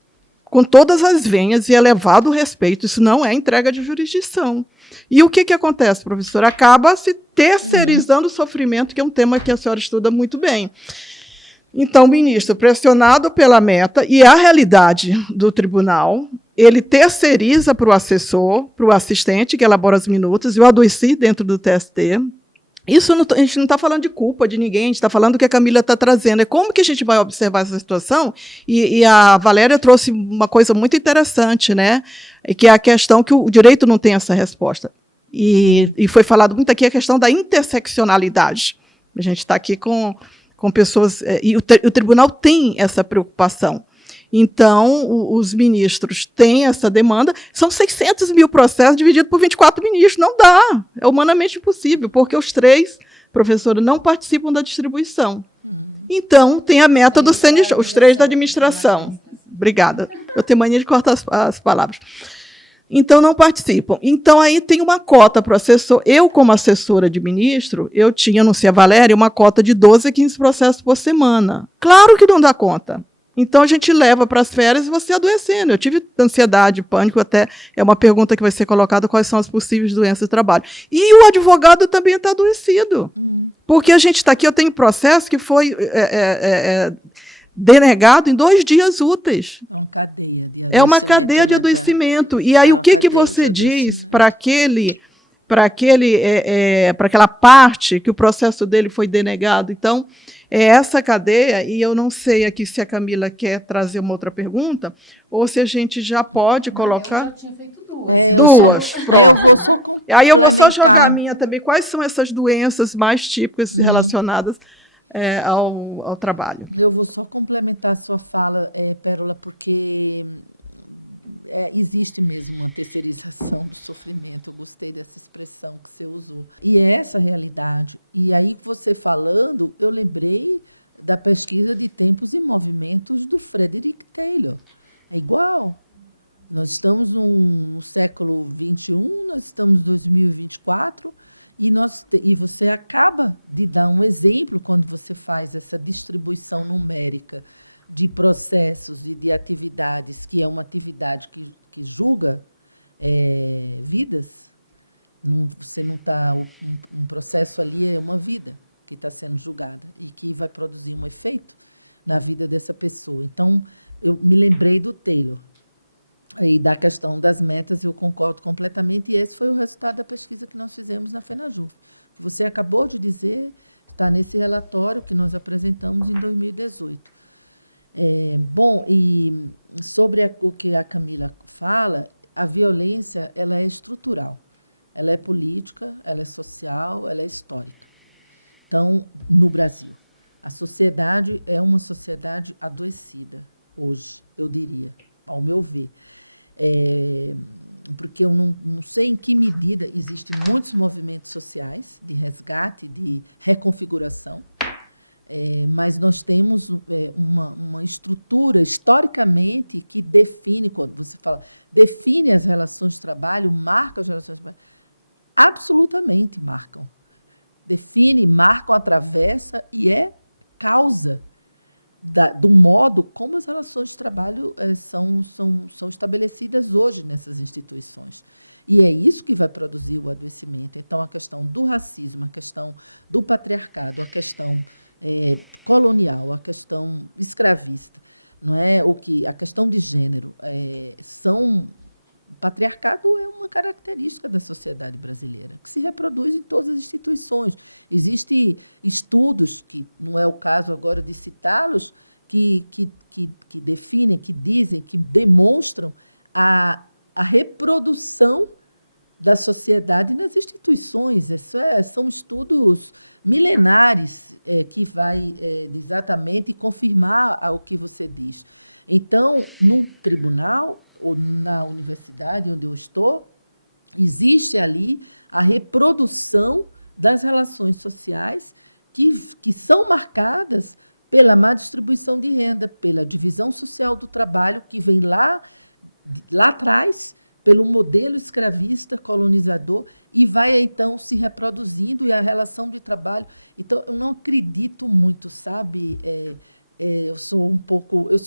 com todas as venhas e elevado respeito. Isso não é entrega de jurisdição. E o que acontece, professora? Acaba se terceirizando o sofrimento, que é um tema que a senhora estuda muito bem. Então, o ministro, pressionado pela meta, e a realidade do tribunal, ele terceiriza para o assessor, para o assistente, que elabora as minutas, e eu adoeci dentro do TST. Isso a gente não está falando de culpa de ninguém, a gente está falando do que a Camila está trazendo. É como que a gente vai observar essa situação? E a Valéria trouxe uma coisa muito interessante, né? Que é a questão que o direito não tem essa resposta. E foi falado muito aqui a questão da interseccionalidade. A gente está aqui com pessoas... E o tribunal tem essa preocupação. Então, os ministros têm essa demanda. São 600 mil processos divididos por 24 ministros. Não dá. É humanamente impossível, porque os 3, professora, não participam da distribuição. Então, tem a meta do CNJ, os 3 da administração. Obrigada. Eu tenho mania de cortar as palavras. Então, não participam. Então, aí tem uma cota para o assessor. Eu, como assessora de ministro, eu tinha, não sei a Valéria, uma cota de 12 a 15 processos por semana. Claro que não dá conta. Então, a gente leva para as férias e você adoecendo. Eu tive ansiedade, pânico, até é uma pergunta que vai ser colocada, quais são as possíveis doenças do trabalho. E o advogado também está adoecido. Porque a gente está aqui, eu tenho processo que foi denegado em 2 dias úteis. É uma cadeia de adoecimento. É uma cadeia de adoecimento. E aí, o que você diz para aquela parte que o processo dele foi denegado? Então, é essa cadeia, e eu não sei aqui se a Camila quer trazer uma outra pergunta, ou se a gente já pode colocar... Eu já tinha feito 2. Duas. Eu vou só complementar. Aí eu vou só jogar a minha também. Quais são essas doenças mais típicas relacionadas ao trabalho? Eu vou só complementar a sua fala, Pérola, porque existe mesmo uma terceirização do sofrimento. Eu gostei dessa expressão que você usou. E é essa a realidade. E aí, você falando, eu lembrei da pesquisa de tempos e movimentos do Frederick Taylor. É igual. Nós estamos no século XXI, nós estamos em 2024, e você acaba de dar um exemplo quando você faz essa distribuição numérica de processos e de atividades, que é uma atividade que julga vidas. Você não está... Um processo ali é uma vida que está sendo julgada e que vai produzir um efeito na vida dessa pessoa. Então, eu me lembrei do Taylor. E da questão das metas, eu concordo completamente, e esse foi o resultado da pesquisa que nós fizemos na FENAJUF. Que você acabou de dizer, está nesse relatório que nós apresentamos em 2018. Bom, e sobre o que a Camila fala, a violência ela é estrutural, ela é política, ela é social, ela é histórica. Então, no Brasil, a sociedade é uma sociedade adoecida hoje, eu diria, ao meu ver. Porque eu não sei em que medida existem muitos movimentos sociais de resgate, de reconfiguração, mas nós temos uma estrutura, historicamente, que define, quando você fala, define as relações de trabalho, marca as relações de trabalho, absolutamente marcam. Define, marcam, atravessa e é causa do modo como as relações de trabalho são estabelecidas hoje nessas instituições. E é isso que vai produzir o adoecimento. Então, a questão do racismo, a questão do patriarcado, a questão colonial, a questão escravista, não é? A questão de gênero, o patriarcado é uma característica da sociedade brasileira, que se reproduz em todas as instituições. Existem estudos, que não é o caso agora de citá-los, que definem, que dizem, que demonstram a reprodução da sociedade nas instituições. São estudos milenares que vai exatamente confirmar o que você diz. Então, no tribunal, ou na universidade onde eu estou, existe ali a reprodução das relações sociais que são marcadas pela má distribuição de renda, pela divisão social do trabalho, que vem lá atrás, pelo modelo escravista, colonizador, e vai, então, se reproduzindo, e a relação de trabalho. Então, eu não acredito muito, sabe? Eu sou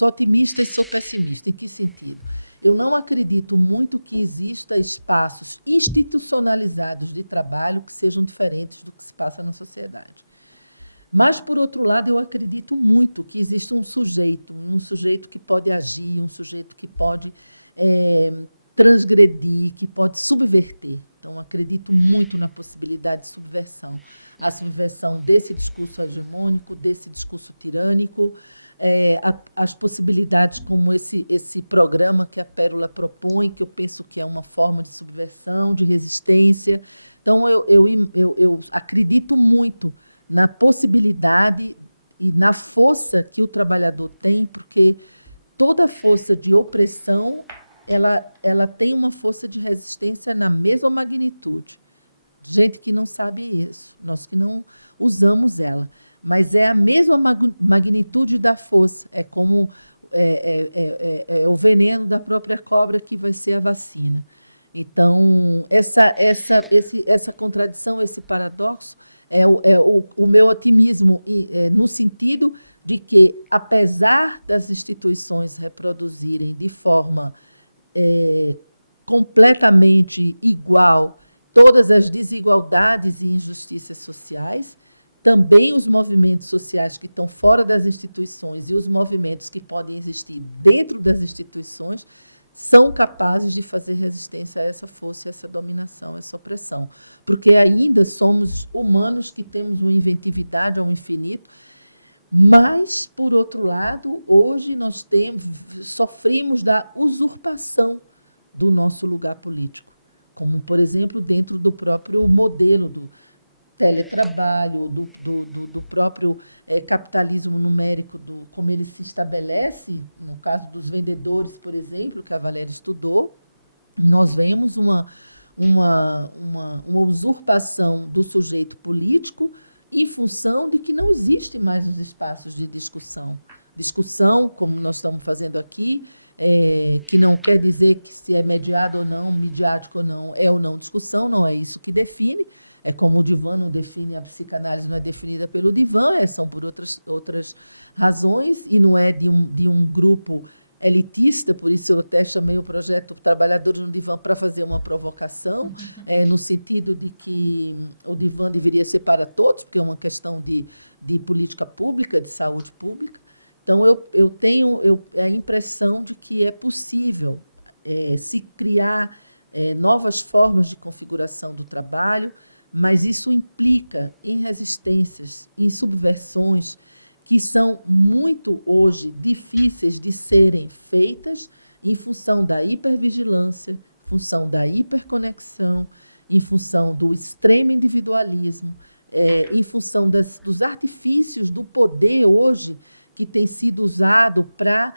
otimista e sou pessimista. Em que sentido? Eu não acredito muito que exista espaços institucionalizados de trabalho que sejam diferentes do que se passa na sociedade. Mas, por outro lado, eu acredito muito que existe um sujeito que pode agir, um sujeito que pode transgredir, que pode subverter. Então, acredito muito na possibilidade de subversão. A subversão desse discurso hegemônico, desse discurso tirânico, as possibilidades como esse programa que a Pérola propõe, que eu penso que é uma forma de subversão, de resistência. Então, eu acredito muito na possibilidade e na força que o trabalhador tem, porque toda força de opressão ela tem uma força de resistência na mesma magnitude. Gente que não sabe isso, nós que não usamos ela. Mas é a mesma magnitude da força. É como o veneno da própria cobra que vai ser a vacina. Então, essa contradição, esse paradoxo, é o meu otimismo, no sentido de que, apesar das instituições reproduzirem de forma completamente igual todas as desigualdades e injustiças sociais, também os movimentos sociais que estão fora das instituições e os movimentos que podem existir dentro das instituições são capazes de fazer resistência a essa força, a essa dominação, a essa opressão. Porque ainda somos humanos que temos uma inventividade ao infinito, mas, por outro lado, hoje nós sofremos da usurpação do nosso lugar político, como, por exemplo, dentro do próprio modelo do teletrabalho, do próprio capitalismo numérico, como ele se estabelece, no caso dos vendedores, por exemplo, que a Valéria estudou. Nós vemos uma usurpação do sujeito político em função de que não existem mais os espaços de discussão. Discussão, como nós estamos fazendo aqui, que não quer dizer que se é mediado ou não, midiático ou não, é ou não discussão, não é isso que define. É como o divã não define, a psicanálise não é definida pelo divã, são por outras razões, e não é de um grupo elitista, por isso eu até chamei o projeto Trabalhadores no Divã para fazer uma provocação, no sentido de que o divã deveria ser para todos, porque é uma questão de política pública, de saúde pública. Então, eu tenho a impressão de que é possível se criar novas formas de configuração do trabalho, mas isso implica em resistências, em subversões, que são muito, hoje, difíceis de serem feitas em função da hipervigilância, em função da hiperconexão, em função do extremo individualismo, em função dos artifícios do poder hoje que tem sido usado para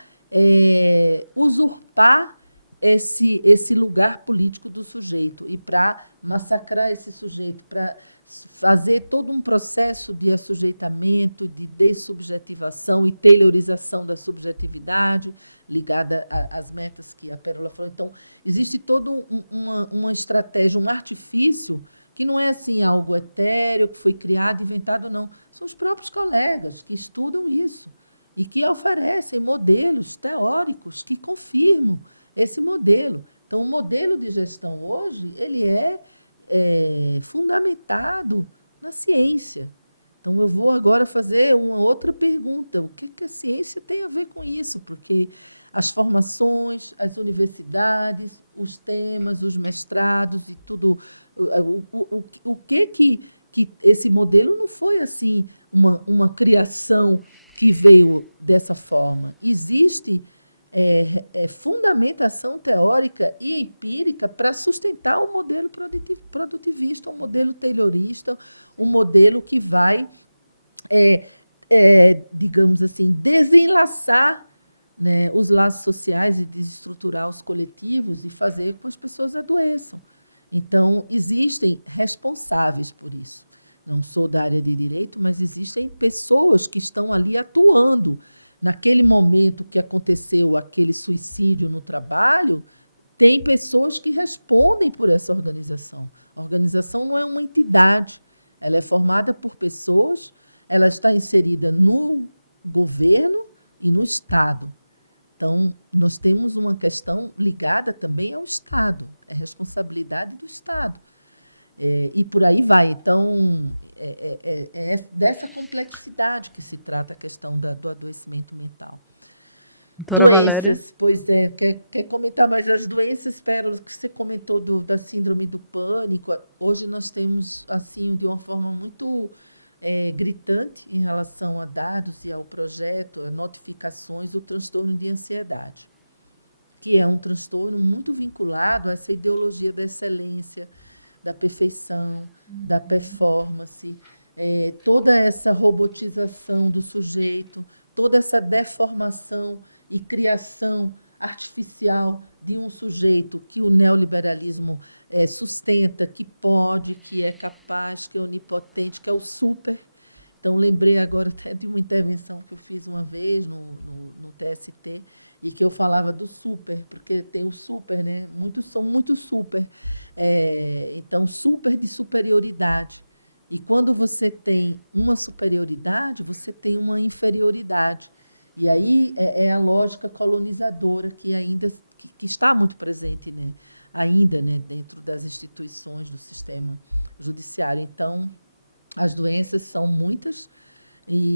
usurpar esse lugar político do sujeito e para massacrar esse sujeito, para fazer todo um processo de assujeitamento, de dessubjetivação e taylorização da subjetividade ligada às metas que a Pérola falou. Então, existe toda uma estratégia, um artifício que não é assim algo etéreo, que foi criado, inventado, não. São os próprios colegas que estudam isso e que oferecem modelos teóricos que confirmam esse modelo. Então, o modelo de gestão hoje ele é fundamentado na ciência. Então, eu vou agora fazer uma outra pergunta. O que a ciência tem a ver com isso? Porque as formações, as universidades, os temas, os mestrados e tudo, o que esse modelo não foi assim uma criação que veio dessa forma. Existe fundamentação teórica e empírica para sustentar o modelo produtivista, o modelo taylorista, um modelo que vai, digamos assim, desenlaçar, né, os laços sociais e desestruturar os coletivos e fazer com que as pessoas adoeçam. Então, existem responsáveis por isso. Não sou da área de direito, mas existem pessoas que estão ali atuando. Naquele momento que aconteceu aquele suicídio no trabalho, tem pessoas que respondem por essa organização. A organização não é uma entidade, ela é formada por pessoas, ela está inserida no governo e no Estado. Então, nós temos uma questão ligada também ao Estado, é responsabilidade do Estado. E por aí vai. Então, é dessa complexidade que se trata a questão do adoecimento mental. Doutora Doenças, Valéria. pois é. Quer comentar mais as doenças, Pérola, que você comentou da síndrome do pânico? Hoje nós temos, assim, de uma forma muito gritante em relação a dados e ao projeto, a notificações, o transtorno de ansiedade, que é um transtorno muito vinculado a essa ideologia da excelência, da perfeição, da performance, toda essa robotização do sujeito, toda essa deformação e criação artificial de um sujeito que o neoliberalismo sustenta, que pode, que é capaz, que é onipotente, que é o super. Então, lembrei agora até de uma intervenção que eu fiz uma vez no TST, e que eu falava do super, porque tem o super, né? Muitos são muito super. Então, super de superioridade. E quando você tem uma superioridade, você tem uma inferioridade. E aí é a lógica colonizadora que ainda que está muito presente, né? Ainda, né? Dentro das instituições do sistema judiciário. Então, as doenças são muitas,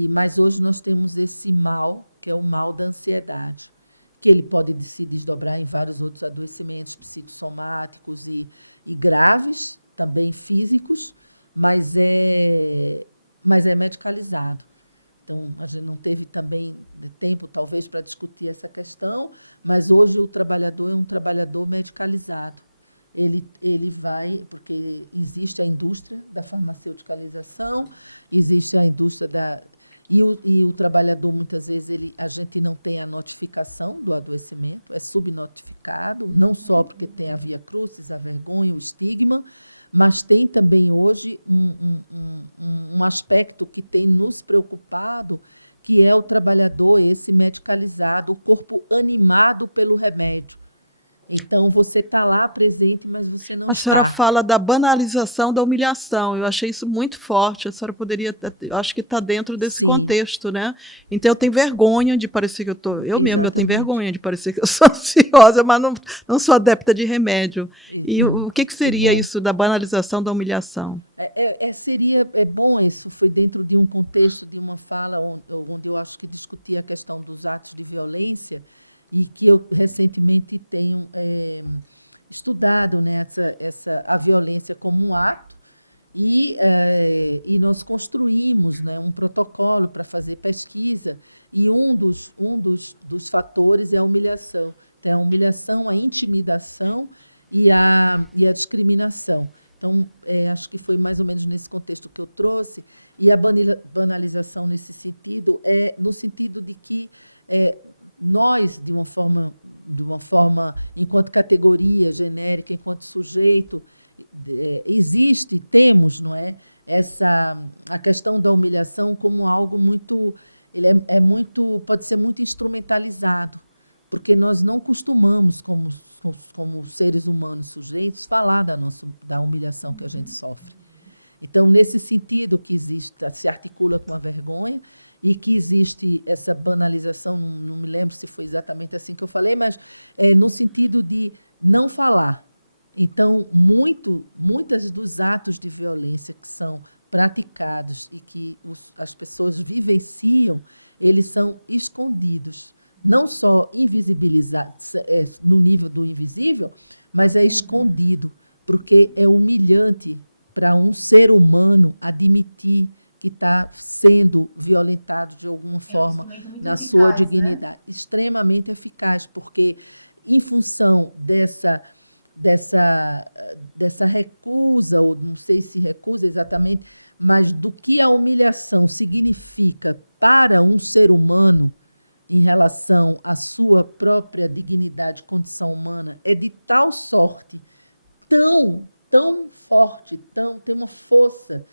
mas hoje nós temos esse mal, que é o mal da ansiedade, que ele pode se desdobrar em vários outros adoecimentos psicossomáticos e graves, também físicos, mas é medicalizado. Então, a gente não teve também tempo, talvez, para discutir essa questão, mas hoje o trabalhador é um trabalhador medicalizado. Ele vai, porque existe a indústria da farmaceuticalização, existe a indústria e o trabalhador, muitas vezes, a gente não tem a notificação do adoecimento, é subnotificado, não só porque tem a via crucis, a vergonha, o estigma, mas tem também hoje um aspecto que tem nos preocupado, que é o trabalhador esse medicalizado, o corpo animado pelo remédio. Então, você está lá presente, mas você não está. A senhora fala da banalização da humilhação. Eu achei isso muito forte. A senhora poderia... Eu acho que está dentro desse Sim. contexto, né? Então, eu tenho vergonha de parecer que eu estou... Eu mesma eu tenho Exatamente. vergonha de parecer que eu sou ansiosa, mas não sou adepta de remédio. E o que seria bom. isso da banalização da humilhação? Seria bom isso. Foi dentro de um contexto de uma fala onde eu acho que discutia a questão dos atos de violência, e que eu recentemente tenho estudado, né, a violência como um ato, e nós construímos, né, um protocolo para fazer pesquisa, e um dos fatores é a humilhação. Então, a humilhação, a intimidação e a discriminação. Então, acho que foi mais ou menos nesse contexto que eu trouxe, e a banalização nesse sentido no sentido de que nós, de uma forma, enquanto categoria genérica, enquanto sujeito, temos, não é, a questão da humilhação como algo muito, pode ser muito instrumentalizado, porque nós não costumamos, como seres humanos sujeitos, falar da humilhação que a gente sofre. Então, nesse sentido que existe, se articula com a vergonha e que existe essa banalização, não me lembro se foi exatamente assim que eu falei, mas no sentido de não falar. Então, muitos dos atos de violência que são praticados e que as pessoas vivenciam, eles são escondidos. Não só invisibilizados no nível do invisível, mas é escondido, porque é humilhante para um ser humano admitir que está sendo violentado de alguma forma na sua dignidade. Extremamente eficaz, porque em função dessa recusa, ou não sei se recusa exatamente, mas do que a humilhação significa para um ser humano em relação à sua própria dignidade, condição humana, é de tal sorte, tão forte, tem uma força,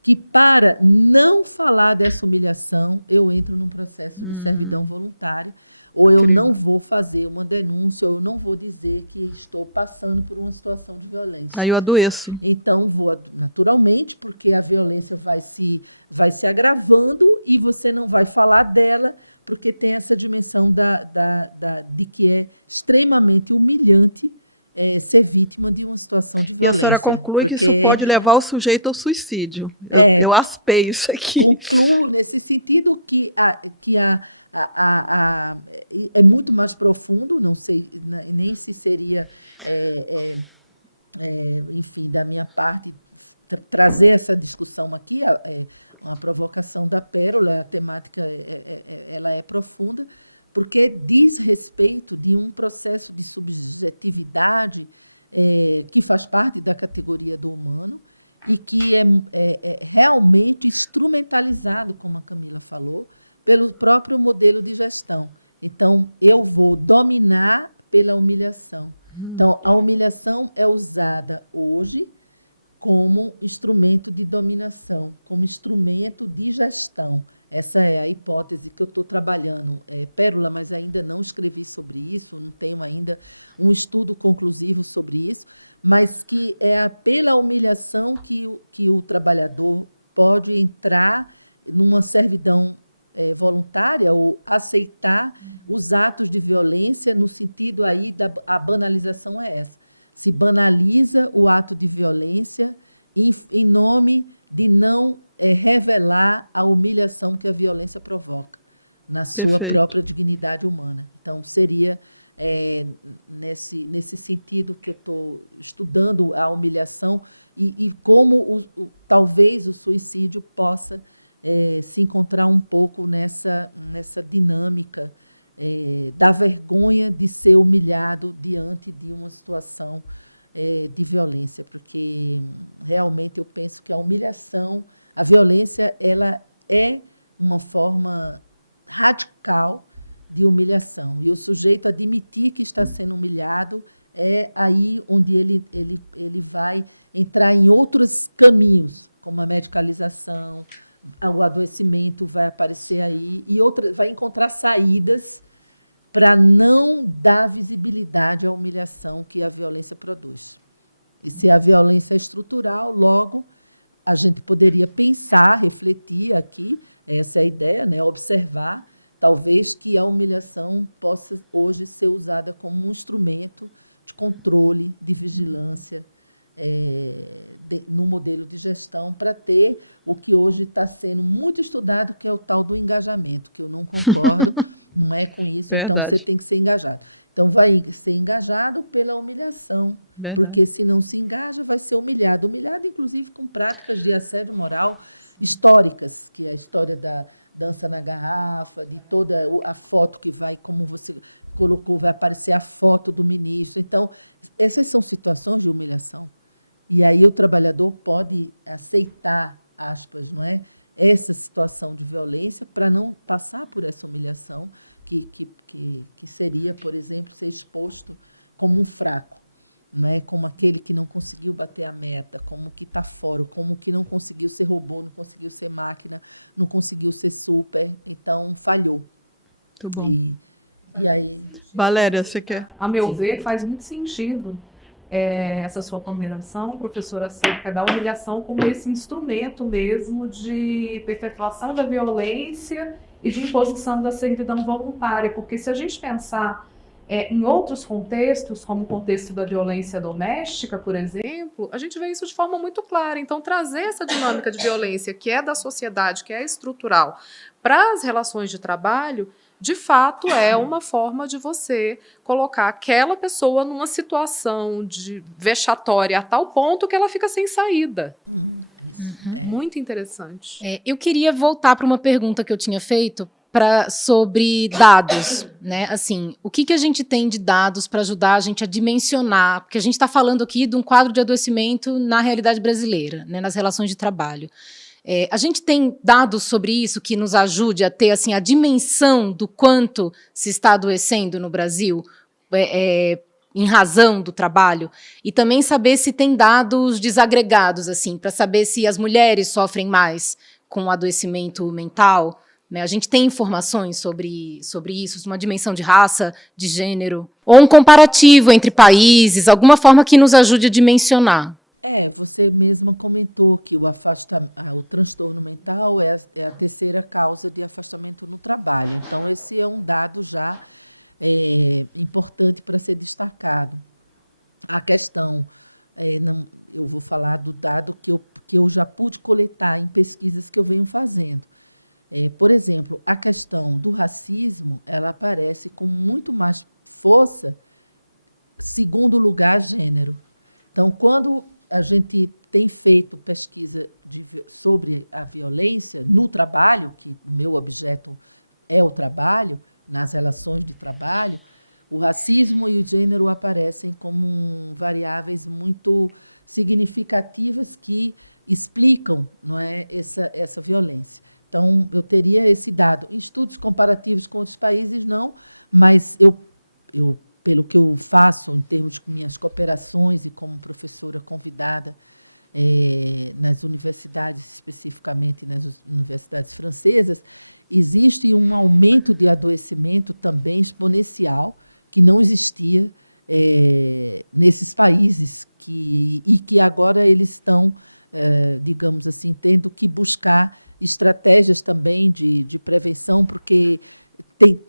que para não falar dessa humilhação, eu entro num processo de servidão voluntária, ou eu não vou fazer uma denúncia, ou eu não vou dizer que estou passando por uma situação de violência. Aí eu adoeço. Então, vou naturalmente, porque a violência vai se agravando e você não vai falar dela, porque tem essa dimensão de que é extremamente humilhante ser vítima de uma situação de violência. E a senhora conclui que isso pode levar o sujeito ao suicídio. Eu aspei isso aqui. Concluo nesse sentido que é muito mais profundo, não sei nem se seria, enfim, da minha parte, trazer essa discussão aqui, uma provocação da Pérola, a temática ela é profunda, porque diz respeito de um processo de subjetividade que faz parte da categoria do humano e que é realmente instrumentalizado, como a Camila falou, pelo próprio modelo de gestão. Então, eu vou dominar pela humilhação. Então, a humilhação é usada hoje como instrumento de dominação, como instrumento de gestão. Essa é a hipótese que eu estou trabalhando, Pérola, mas ainda não escrevi sobre isso, não tenho ainda um estudo conclusivo sobre isso, mas que é pela humilhação que o trabalhador pode entrar numa servidão voluntária ou aceitar os atos de violência, no sentido aí a banalização é essa. Se banaliza o ato de violência em nome de não revelar a humilhação que a violência provoca na sua própria dignidade humana. Então, seria nesse sentido que eu estou estudando a humilhação e como talvez o suicídio possa se encontrar um pouco nessa dinâmica da vergonha de ser humilhado diante de uma situação de violência, porque realmente eu penso que a violência, ela é uma forma radical de humilhação, e o sujeito admitir que está sendo humilhado é aí onde ele vai entrar em outros caminhos, como a medicalização, o adoecimento vai aparecer aí, e vai encontrar saídas para não dar visibilidade à humilhação que a violência produz. E se a violência é estrutural, logo a gente poderia pensar, refletir aqui, essa é a ideia, né, observar, talvez que a humilhação possa hoje ser usada como um instrumento de controle, de vigilância, no modelo de gestão, para ter o que hoje está sendo muito estudado, que é o tal do engajamento, que eu não concordo, não é com isso. Verdade. Então você tem que ser engajado. Então vai ser engajado pela humilhação, verdade. Porque se não se engaja, vai ser humilhado, inclusive com práticas de assédio moral históricas, que é a história da dança na garrafa, de toda a foto que vai, como você colocou, vai aparecer a foto do ministro. Então, essas são situações de humilhação. E aí o trabalhador pode aceitar, aspas, não é, essa situação de violência para não passar por essa humilhação que seria, por exemplo, ser exposto como um fraco, não é? Como aquele que não conseguiu bater a meta, como que está fora, como que não conseguiu ser robô, não conseguiu ser máquina, não conseguiu ser super, então falhou. Muito bom. E aí... Valéria, você quer? A meu ver, faz muito sentido essa sua ponderação, professora, acerca da humilhação como esse instrumento mesmo de perpetuação da violência e de imposição da servidão voluntária, porque se a gente pensar em outros contextos, como o contexto da violência doméstica, por exemplo, a gente vê isso de forma muito clara. Então, trazer essa dinâmica de violência que é da sociedade, que é estrutural, para as relações de trabalho, de fato, é uma forma de você colocar aquela pessoa numa situação de vexatória a tal ponto que ela fica sem saída. Isso. Muito interessante. Eu queria voltar para uma pergunta que eu tinha feito sobre dados, né? Assim, o que a gente tem de dados para ajudar a gente a dimensionar? Porque a gente está falando aqui de um quadro de adoecimento na realidade brasileira, né, nas relações de trabalho. A gente tem dados sobre isso que nos ajude a ter assim, a dimensão do quanto se está adoecendo no Brasil em razão do trabalho? E também saber se tem dados desagregados, assim, para saber se as mulheres sofrem mais com adoecimento mental, né? A gente tem informações sobre isso, uma dimensão de raça, de gênero, ou um comparativo entre países, alguma forma que nos ajude a dimensionar. Você mesma comentou que o transtorno mental é a terceira causa de afastamento no trabalho. Então, esse é um dado já importante para ser destacado. A questão, eu vou falar do dado que eu já pude coletar em pesquisas que eu venho fazendo. Por exemplo, a questão do racismo, ela aparece com muito mais força, segundo lugar, gênero. Então, quando a gente tem feito pesquisa sobre a violência no trabalho, que o meu objeto é o trabalho, nas relações de trabalho, o racismo e o gênero aparecem como variáveis muito significativas que explicam, não é, essa violência. Então, eu teria esse dado. Em estudos comparativos com outros países, não, mas eu pelo que eu faço em termos de minhas cooperações e como professora convidada nas universidades, especificamente nas universidades francesas, existe um aumento de adoecimento também exponencial, que não existia nesses países, e que agora eles estão, digamos assim, tendo que buscar estratégias também de prevenção, porque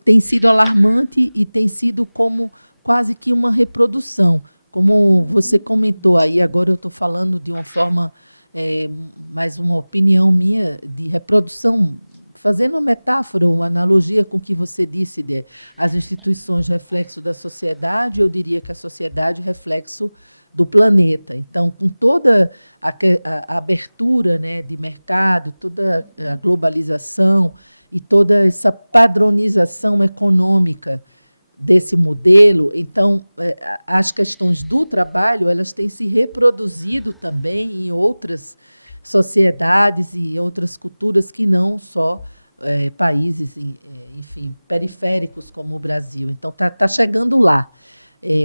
tem sido alarmante e tem sido como quase que uma reprodução. Como você comentou aí, agora eu estou falando de uma forma, mais uma opinião minha, de reprodução, fazendo uma metáfora, uma analogia com o que você disse, as instituições reflexo da sociedade, eu diria que a sociedade reflexo do planeta. Então, com toda a abertura, né, de mercado, toda a globalização e toda essa padronização econômica desse modelo, então, as questões do trabalho, elas têm se reproduzido também em outras sociedades e outras culturas que não só países, enfim, periféricos como o Brasil. Então, tá chegando lá.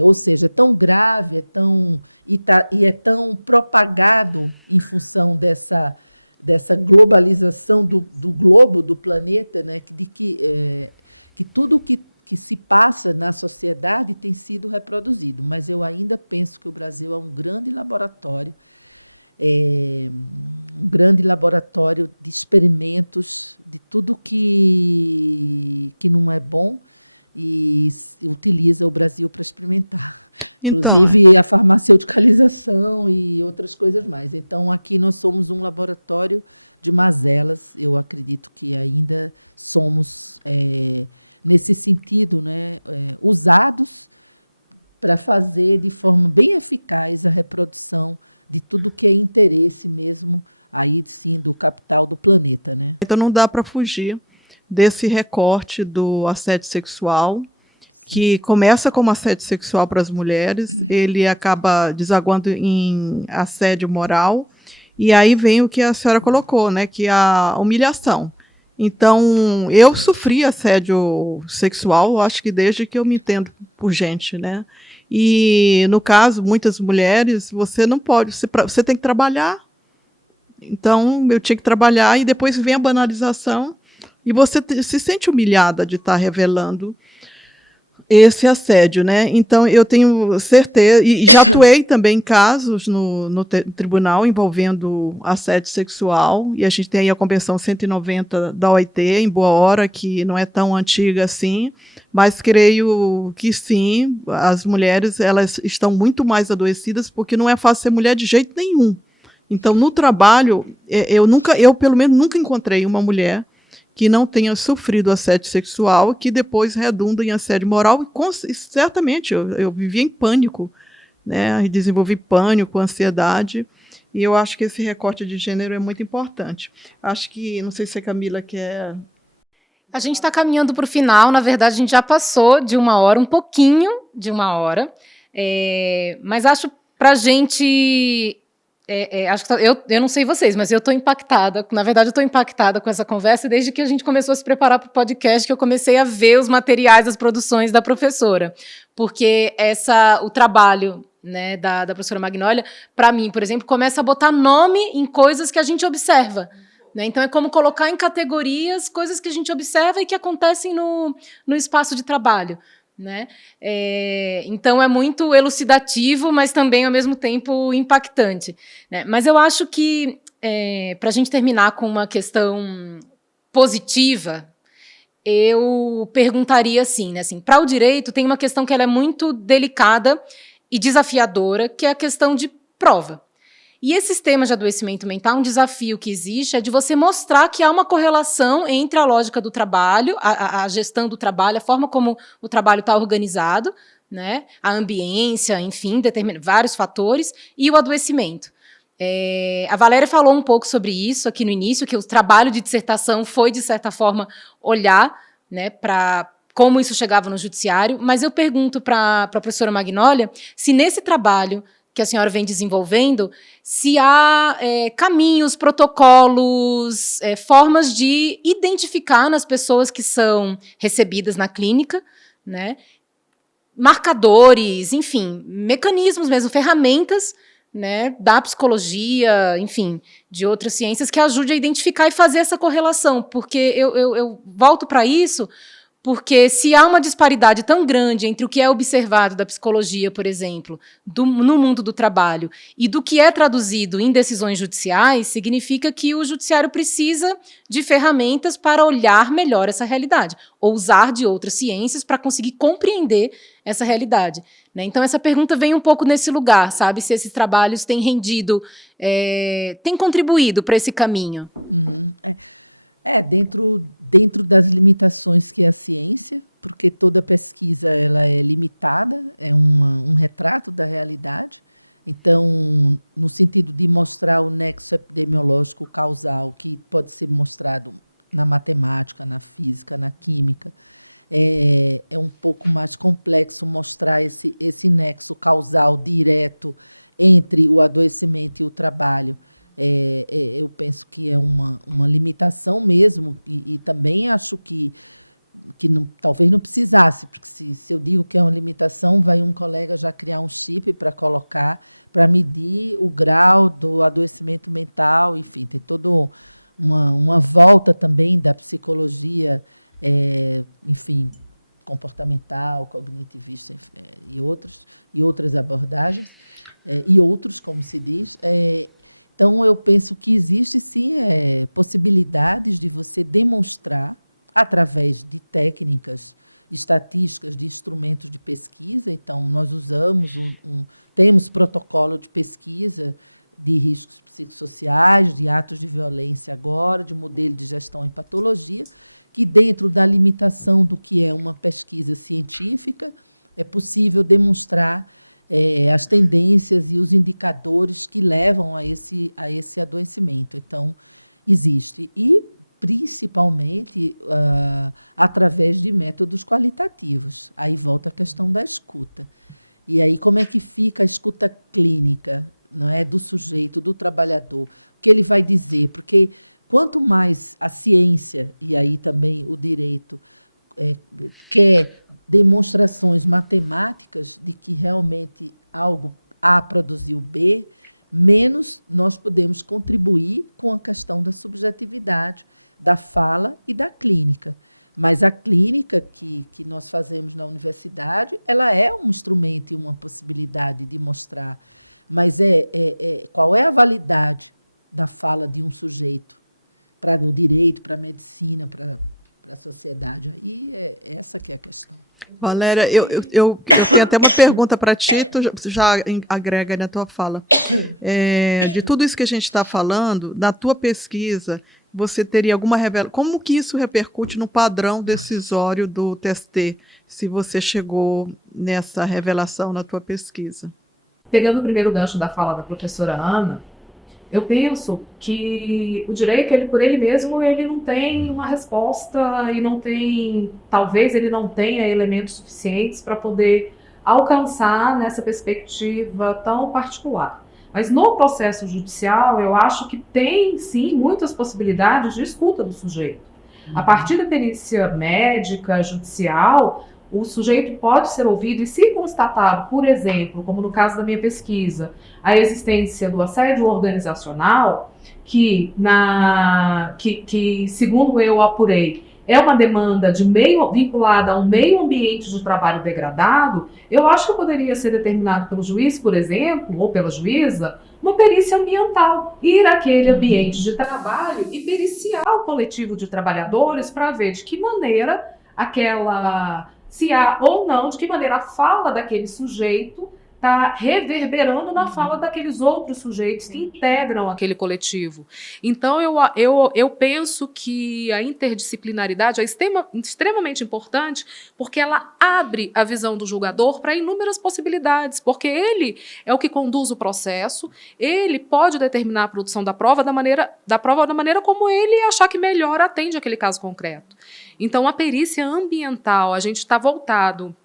Ou seja, é tão grave, é tão propagado em função dessa globalização do globo, do planeta, né, que tudo que se passa na sociedade tem sido reproduzido. Mas eu ainda penso que o Brasil é um grande laboratório, de experimentos de tudo que não é bom, e utiliza o Brasil para experimentar. Então, inclusive a farmaceuticalização e outras coisas mais. Então, aqui nós somos um laboratório de mazelas. Eu acredito que ainda somos, nesse sentido, né, usados para fazer de forma bem eficaz a reprodução de tudo que é interesse mesmo, aí sim, do capital do planeta, né? Então não dá para fugir desse recorte do assédio sexual, sim, que começa como assédio sexual para as mulheres, ele acaba desaguando em assédio moral, e aí vem o que a senhora colocou, né, que é a humilhação. Então, eu sofri assédio sexual, acho que desde que eu me entendo por gente, né? E, no caso, muitas mulheres, você não pode, você tem que trabalhar. Então, eu tinha que trabalhar, e depois vem a banalização, e você se sente humilhada de estar revelando esse assédio, né? Então, eu tenho certeza, e já atuei também em casos no tribunal envolvendo assédio sexual, e a gente tem aí a Convenção 190 da OIT, em boa hora, que não é tão antiga assim, mas creio que sim, as mulheres elas estão muito mais adoecidas, porque não é fácil ser mulher de jeito nenhum. Então, no trabalho, eu pelo menos nunca encontrei uma mulher que não tenha sofrido assédio sexual, que depois redunda em assédio moral, e certamente eu vivia em pânico, né? Desenvolvi pânico, ansiedade, e eu acho que esse recorte de gênero é muito importante. Acho que, não sei se a Camila quer... A gente está caminhando para o final, na verdade a gente já passou de 1 hora, um pouquinho de 1 hora, mas acho para a gente... acho que eu não sei vocês, mas eu estou impactada. Na verdade, eu estou impactada com essa conversa desde que a gente começou a se preparar para o podcast, que eu comecei a ver os materiais, as produções da professora. Porque o trabalho, né, da professora Magnólia, para mim, por exemplo, começa a botar nome em coisas que a gente observa. Né? Então, é como colocar em categorias coisas que a gente observa e que acontecem no espaço de trabalho. Né? Então é muito elucidativo, mas também ao mesmo tempo impactante, né? Mas eu acho que para a gente terminar com uma questão positiva, eu perguntaria assim, né? Assim, para o direito tem uma questão que ela é muito delicada e desafiadora, que é a questão de prova. E esse sistema de adoecimento mental, um desafio que existe é de você mostrar que há uma correlação entre a lógica do trabalho, a gestão do trabalho, a forma como o trabalho está organizado, né, a ambiência, enfim, vários fatores, e o adoecimento. A Valéria falou um pouco sobre isso aqui no início, que o trabalho de dissertação foi, de certa forma, olhar, né, para como isso chegava no judiciário, mas eu pergunto para a professora Magnólia se nesse trabalho que a senhora vem desenvolvendo, se há caminhos, protocolos, formas de identificar nas pessoas que são recebidas na clínica, né, marcadores, enfim, mecanismos mesmo, ferramentas, né, da psicologia, enfim, de outras ciências que ajude a identificar e fazer essa correlação, porque eu volto para isso. Porque se há uma disparidade tão grande entre o que é observado da psicologia, por exemplo, no mundo do trabalho, e do que é traduzido em decisões judiciais, significa que o judiciário precisa de ferramentas para olhar melhor essa realidade, ou usar de outras ciências para conseguir compreender essa realidade. Né? Então, essa pergunta vem um pouco nesse lugar, sabe? Se esses trabalhos têm rendido, têm contribuído para esse caminho. Uhum. Dentro das limitações que é a ciência, porque toda pesquisa ela é limitada, é um retrato da realidade. Então, no sentido de mostrar o nexo epidemiológico causal, que pode ser mostrado na matemática, na física, na química, é um pouco mais complexo mostrar esse nexo causal direto entre o adoecimento e o trabalho. Eu penso que é uma limitação mesmo, e também acho que não, talvez não precisasse, porque se eu digo que é uma limitação, vai um colega já criar um chip para colocar, para medir o grau do adoecimento mental, enfim, tem toda uma volta também da psicologia, enfim, comportamental, cognitivista, e outras abordagens, e outros, como se diz. Então, eu penso que existe, sim, possibilidades de você demonstrar, através de técnicas estatísticas, de instrumentos de pesquisa. Então, nós usamos, temos protocolo de pesquisa de riscos psicossociais, de atos de violência agora, de modelo de gestão em patologia, que dentro da limitação do que é uma pesquisa científica, é possível demonstrar as tendências e os indicadores que levam a esse adoecimento. Então, existe. E, principalmente, através de métodos qualitativos. Aí volta a questão da escuta. E aí, como é que fica a escuta clínica, não é, do sujeito, do trabalhador? O que ele vai dizer? Porque quanto mais a ciência, e aí também o direito, quer demonstrações matemáticas de que realmente algo A produziu B, menos nós podemos contribuir com a questão da subjetividade, da fala e da clínica. Mas a clínica que nós fazemos na universidade, ela é um instrumento e uma possibilidade de mostrar. Mas qual é a validade da fala de um sujeito para o direito, para a medicina, para a sociedade? Aí essa que é a questão. Valéria, eu tenho até uma pergunta para ti, tu já agrega na tua fala. De tudo isso que a gente está falando, na tua pesquisa, você teria alguma revelação? Como que isso repercute no padrão decisório do TST, se você chegou nessa revelação na tua pesquisa? Pegando o primeiro gancho da fala da professora Ana, eu penso que o direito, ele por ele mesmo, ele não tem uma resposta e não tem, talvez ele não tenha elementos suficientes para poder alcançar nessa perspectiva tão particular. Mas no processo judicial, eu acho que tem, sim, muitas possibilidades de escuta do sujeito. A partir da perícia médica, judicial, o sujeito pode ser ouvido e, se constatado, por exemplo, como no caso da minha pesquisa, a existência do assédio organizacional, que segundo eu apurei, é uma demanda vinculada a um meio ambiente de trabalho degradado, eu acho que poderia ser determinado pelo juiz, por exemplo, ou pela juíza, uma perícia ambiental. Ir àquele ambiente de trabalho e periciar o coletivo de trabalhadores para ver de que maneira se há ou não, de que maneira a fala daquele sujeito está reverberando na fala daqueles outros sujeitos que integram aquele coletivo. Então, eu penso que a interdisciplinaridade é extremamente importante porque ela abre a visão do julgador para inúmeras possibilidades, porque ele é o que conduz o processo, ele pode determinar a produção da prova da maneira como ele achar que melhor atende aquele caso concreto. Então, a perícia ambiental, a gente está voltado...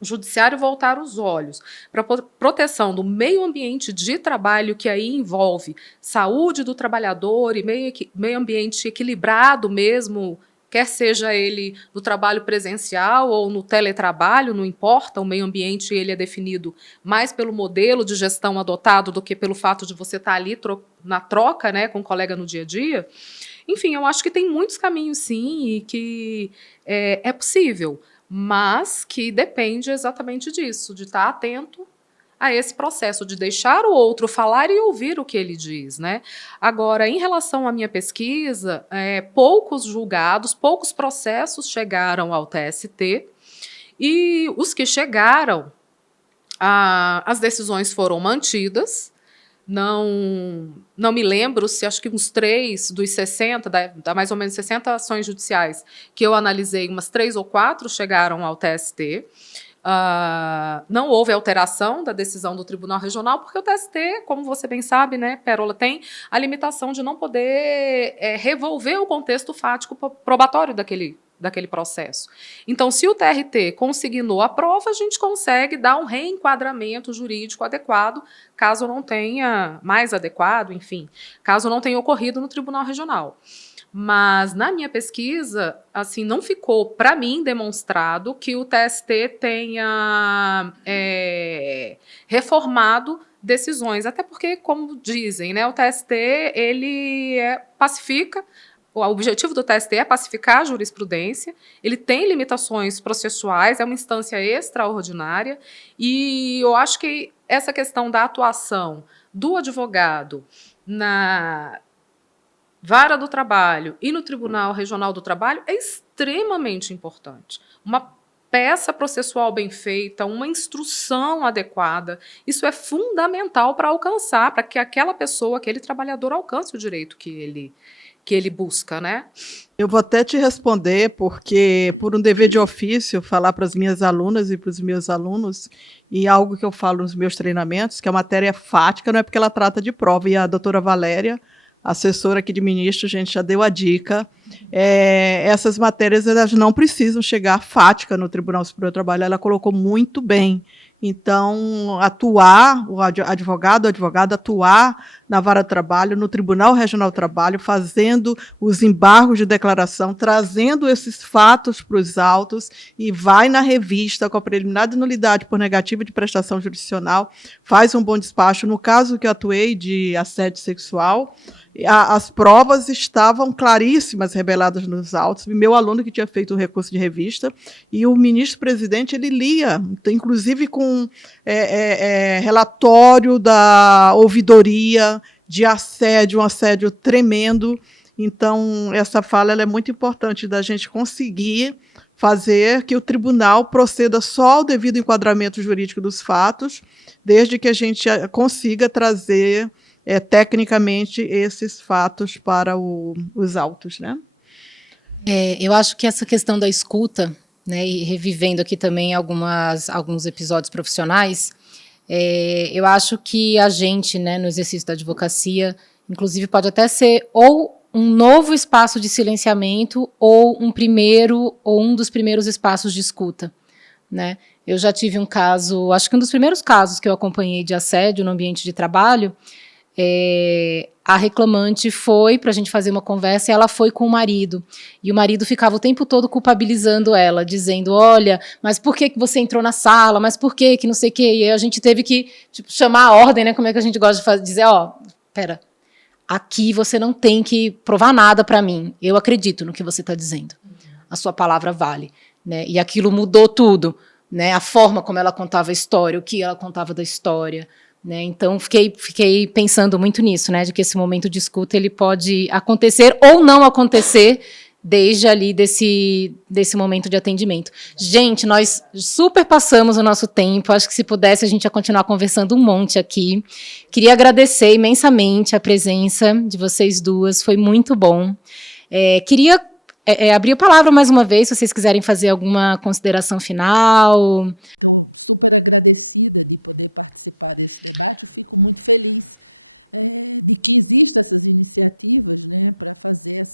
O judiciário voltar os olhos para a proteção do meio ambiente de trabalho, que aí envolve saúde do trabalhador e meio ambiente equilibrado mesmo, quer seja ele no trabalho presencial ou no teletrabalho, não importa, o meio ambiente ele é definido mais pelo modelo de gestão adotado do que pelo fato de você estar ali na troca, né, com o colega no dia a dia. Enfim, eu acho que tem muitos caminhos, sim, e que é possível, mas que depende exatamente disso, de estar atento a esse processo, de deixar o outro falar e ouvir o que ele diz, né? Agora, em relação à minha pesquisa, poucos julgados, poucos processos chegaram ao TST, e os que chegaram, as decisões foram mantidas. Não me lembro se, acho que uns 3 dos 60, da mais ou menos 60 ações judiciais que eu analisei, umas 3 ou 4 chegaram ao TST. Não houve alteração da decisão do Tribunal Regional, porque o TST, como você bem sabe, né, Pérola, tem a limitação de não poder revolver o contexto fático probatório daquele processo. Então, se o TRT consignou a prova, a gente consegue dar um reenquadramento jurídico adequado, caso não tenha mais adequado, enfim, caso não tenha ocorrido no Tribunal Regional. Mas, na minha pesquisa, assim, não ficou, para mim, demonstrado que o TST tenha reformado decisões, até porque, como dizem, né, o TST, ele pacifica. O objetivo do TST é pacificar a jurisprudência, ele tem limitações processuais, é uma instância extraordinária, e eu acho que essa questão da atuação do advogado na Vara do Trabalho e no Tribunal Regional do Trabalho é extremamente importante. Uma peça processual bem feita, uma instrução adequada, isso é fundamental para alcançar, para que aquela pessoa, aquele trabalhador alcance o direito que ele busca, né? Eu vou até te responder, porque por um dever de ofício, falar para as minhas alunas e para os meus alunos, e algo que eu falo nos meus treinamentos, que a matéria fática não é porque ela trata de prova, e a doutora Valéria, assessora aqui de ministro, gente, já deu a dica, essas matérias elas não precisam chegar fática no Tribunal Superior do Trabalho, ela colocou muito bem. Então, o advogado atuar na Vara do Trabalho, no Tribunal Regional do Trabalho, fazendo os embargos de declaração, trazendo esses fatos para os autos e vai na revista com a preliminar de nulidade por negativa de prestação jurisdicional, faz um bom despacho. No caso que eu atuei de assédio sexual, as provas estavam claríssimas, reveladas nos autos. Meu aluno que tinha feito o recurso de revista, e o ministro-presidente, ele lia, inclusive com relatório da ouvidoria de assédio, um assédio tremendo. Então, essa fala ela é muito importante da gente conseguir fazer que o tribunal proceda só ao devido enquadramento jurídico dos fatos, desde que a gente consiga trazer tecnicamente esses fatos para os autos, né? Eu acho que essa questão da escuta, né, e revivendo aqui também alguns episódios profissionais, eu acho que a gente, né, no exercício da advocacia, inclusive pode até ser ou um novo espaço de silenciamento ou um dos primeiros espaços de escuta, né? Eu já tive um caso, acho que um dos primeiros casos que eu acompanhei de assédio no ambiente de trabalho. A reclamante foi para a gente fazer uma conversa e ela foi com o marido. E o marido ficava o tempo todo culpabilizando ela, dizendo, olha, mas por que você entrou na sala? Mas por que não sei o quê? E aí a gente teve que chamar a ordem, né? Como é que a gente gosta de dizer, pera, aqui você não tem que provar nada para mim. Eu acredito no que você está dizendo. A sua palavra vale. Né? E aquilo mudou tudo. Né? A forma como ela contava a história, o que ela contava da história. Né, então, fiquei pensando muito nisso, né, de que esse momento de escuta ele pode acontecer ou não acontecer desde ali desse momento de atendimento. Gente, nós super passamos o nosso tempo, acho que se pudesse a gente ia continuar conversando um monte aqui. Queria agradecer imensamente a presença de vocês duas, foi muito bom. Queria abrir a palavra mais uma vez, se vocês quiserem fazer alguma consideração final. Estou super agradecida de poder participar desse debate. Eu fico muito feliz de que existam essas iniciativas, né, para fazer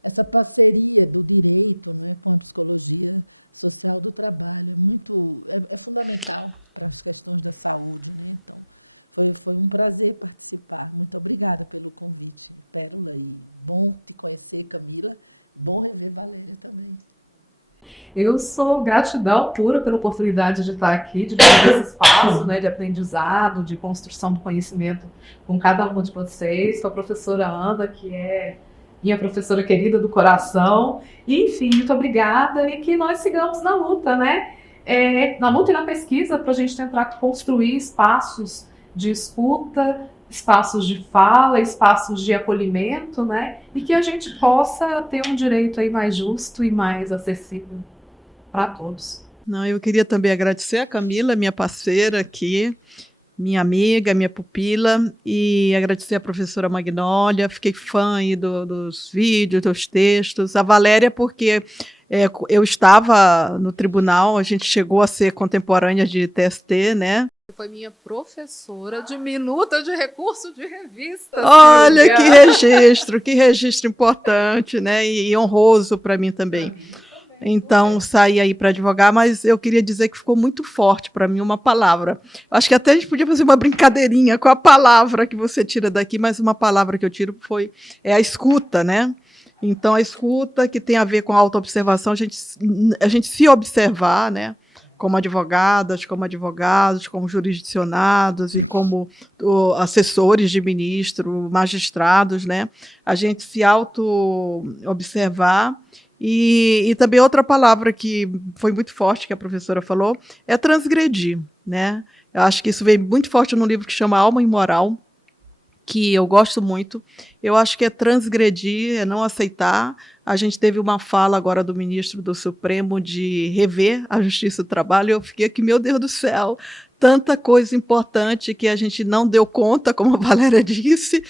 essa parceria do direito, né, com a psicologia social do trabalho. É fundamental para as questões da saúde. Né? Então, foi um prazer participar. Muito obrigada pelo convite, Pérola, e bom te conhecer, Camila. Bom rever Valéria também. Eu sou gratidão pura pela oportunidade de estar aqui, de ter esse espaço, né, de aprendizado, de construção do conhecimento com cada uma de vocês. Com a professora Ana, que é minha professora querida do coração. E, enfim, muito obrigada e que nós sigamos na luta, né? Na luta e na pesquisa para a gente tentar construir espaços de escuta, espaços de fala, espaços de acolhimento, né? E que a gente possa ter um direito aí mais justo e mais acessível para todos. Eu queria também agradecer a Camila, minha parceira aqui, minha amiga, minha pupila, e agradecer a professora Magnólia. Fiquei fã aí dos vídeos, dos textos. A Valéria, porque eu estava no tribunal, a gente chegou a ser contemporânea de TST, né? Foi minha professora de minuta de recurso de revista. Olha, que registro importante, né? E honroso para mim também. Então, saí aí para advogar, mas eu queria dizer que ficou muito forte para mim uma palavra. Acho que até a gente podia fazer uma brincadeirinha com a palavra que você tira daqui, mas uma palavra que eu tiro é a escuta, né? Então, a escuta que tem a ver com a autoobservação, a gente se observar, né? Como advogadas, como advogados, como jurisdicionados e como assessores de ministro, magistrados, né? A gente se auto-observar. E também outra palavra que foi muito forte, que a professora falou, é transgredir, né? Eu acho que isso veio muito forte num livro que chama Alma Imoral, que eu gosto muito. Eu acho que é transgredir, é não aceitar. A gente teve uma fala agora do ministro do Supremo de rever a Justiça do Trabalho, e eu fiquei aqui, meu Deus do céu, tanta coisa importante que a gente não deu conta, como a Valéria disse.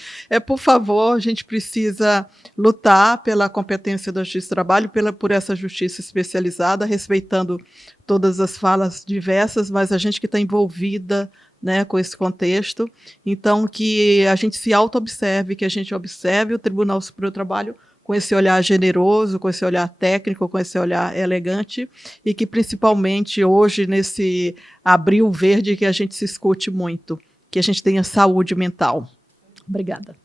Por favor, a gente precisa lutar pela competência da Justiça do Trabalho, por essa justiça especializada, respeitando todas as falas diversas, mas a gente que está envolvida, né, com esse contexto. Então, que a gente se auto-observe, que a gente observe o Tribunal Superior do Trabalho com esse olhar generoso, com esse olhar técnico, com esse olhar elegante, e que principalmente hoje, nesse abril verde, que a gente se escute muito, que a gente tenha saúde mental. Obrigada.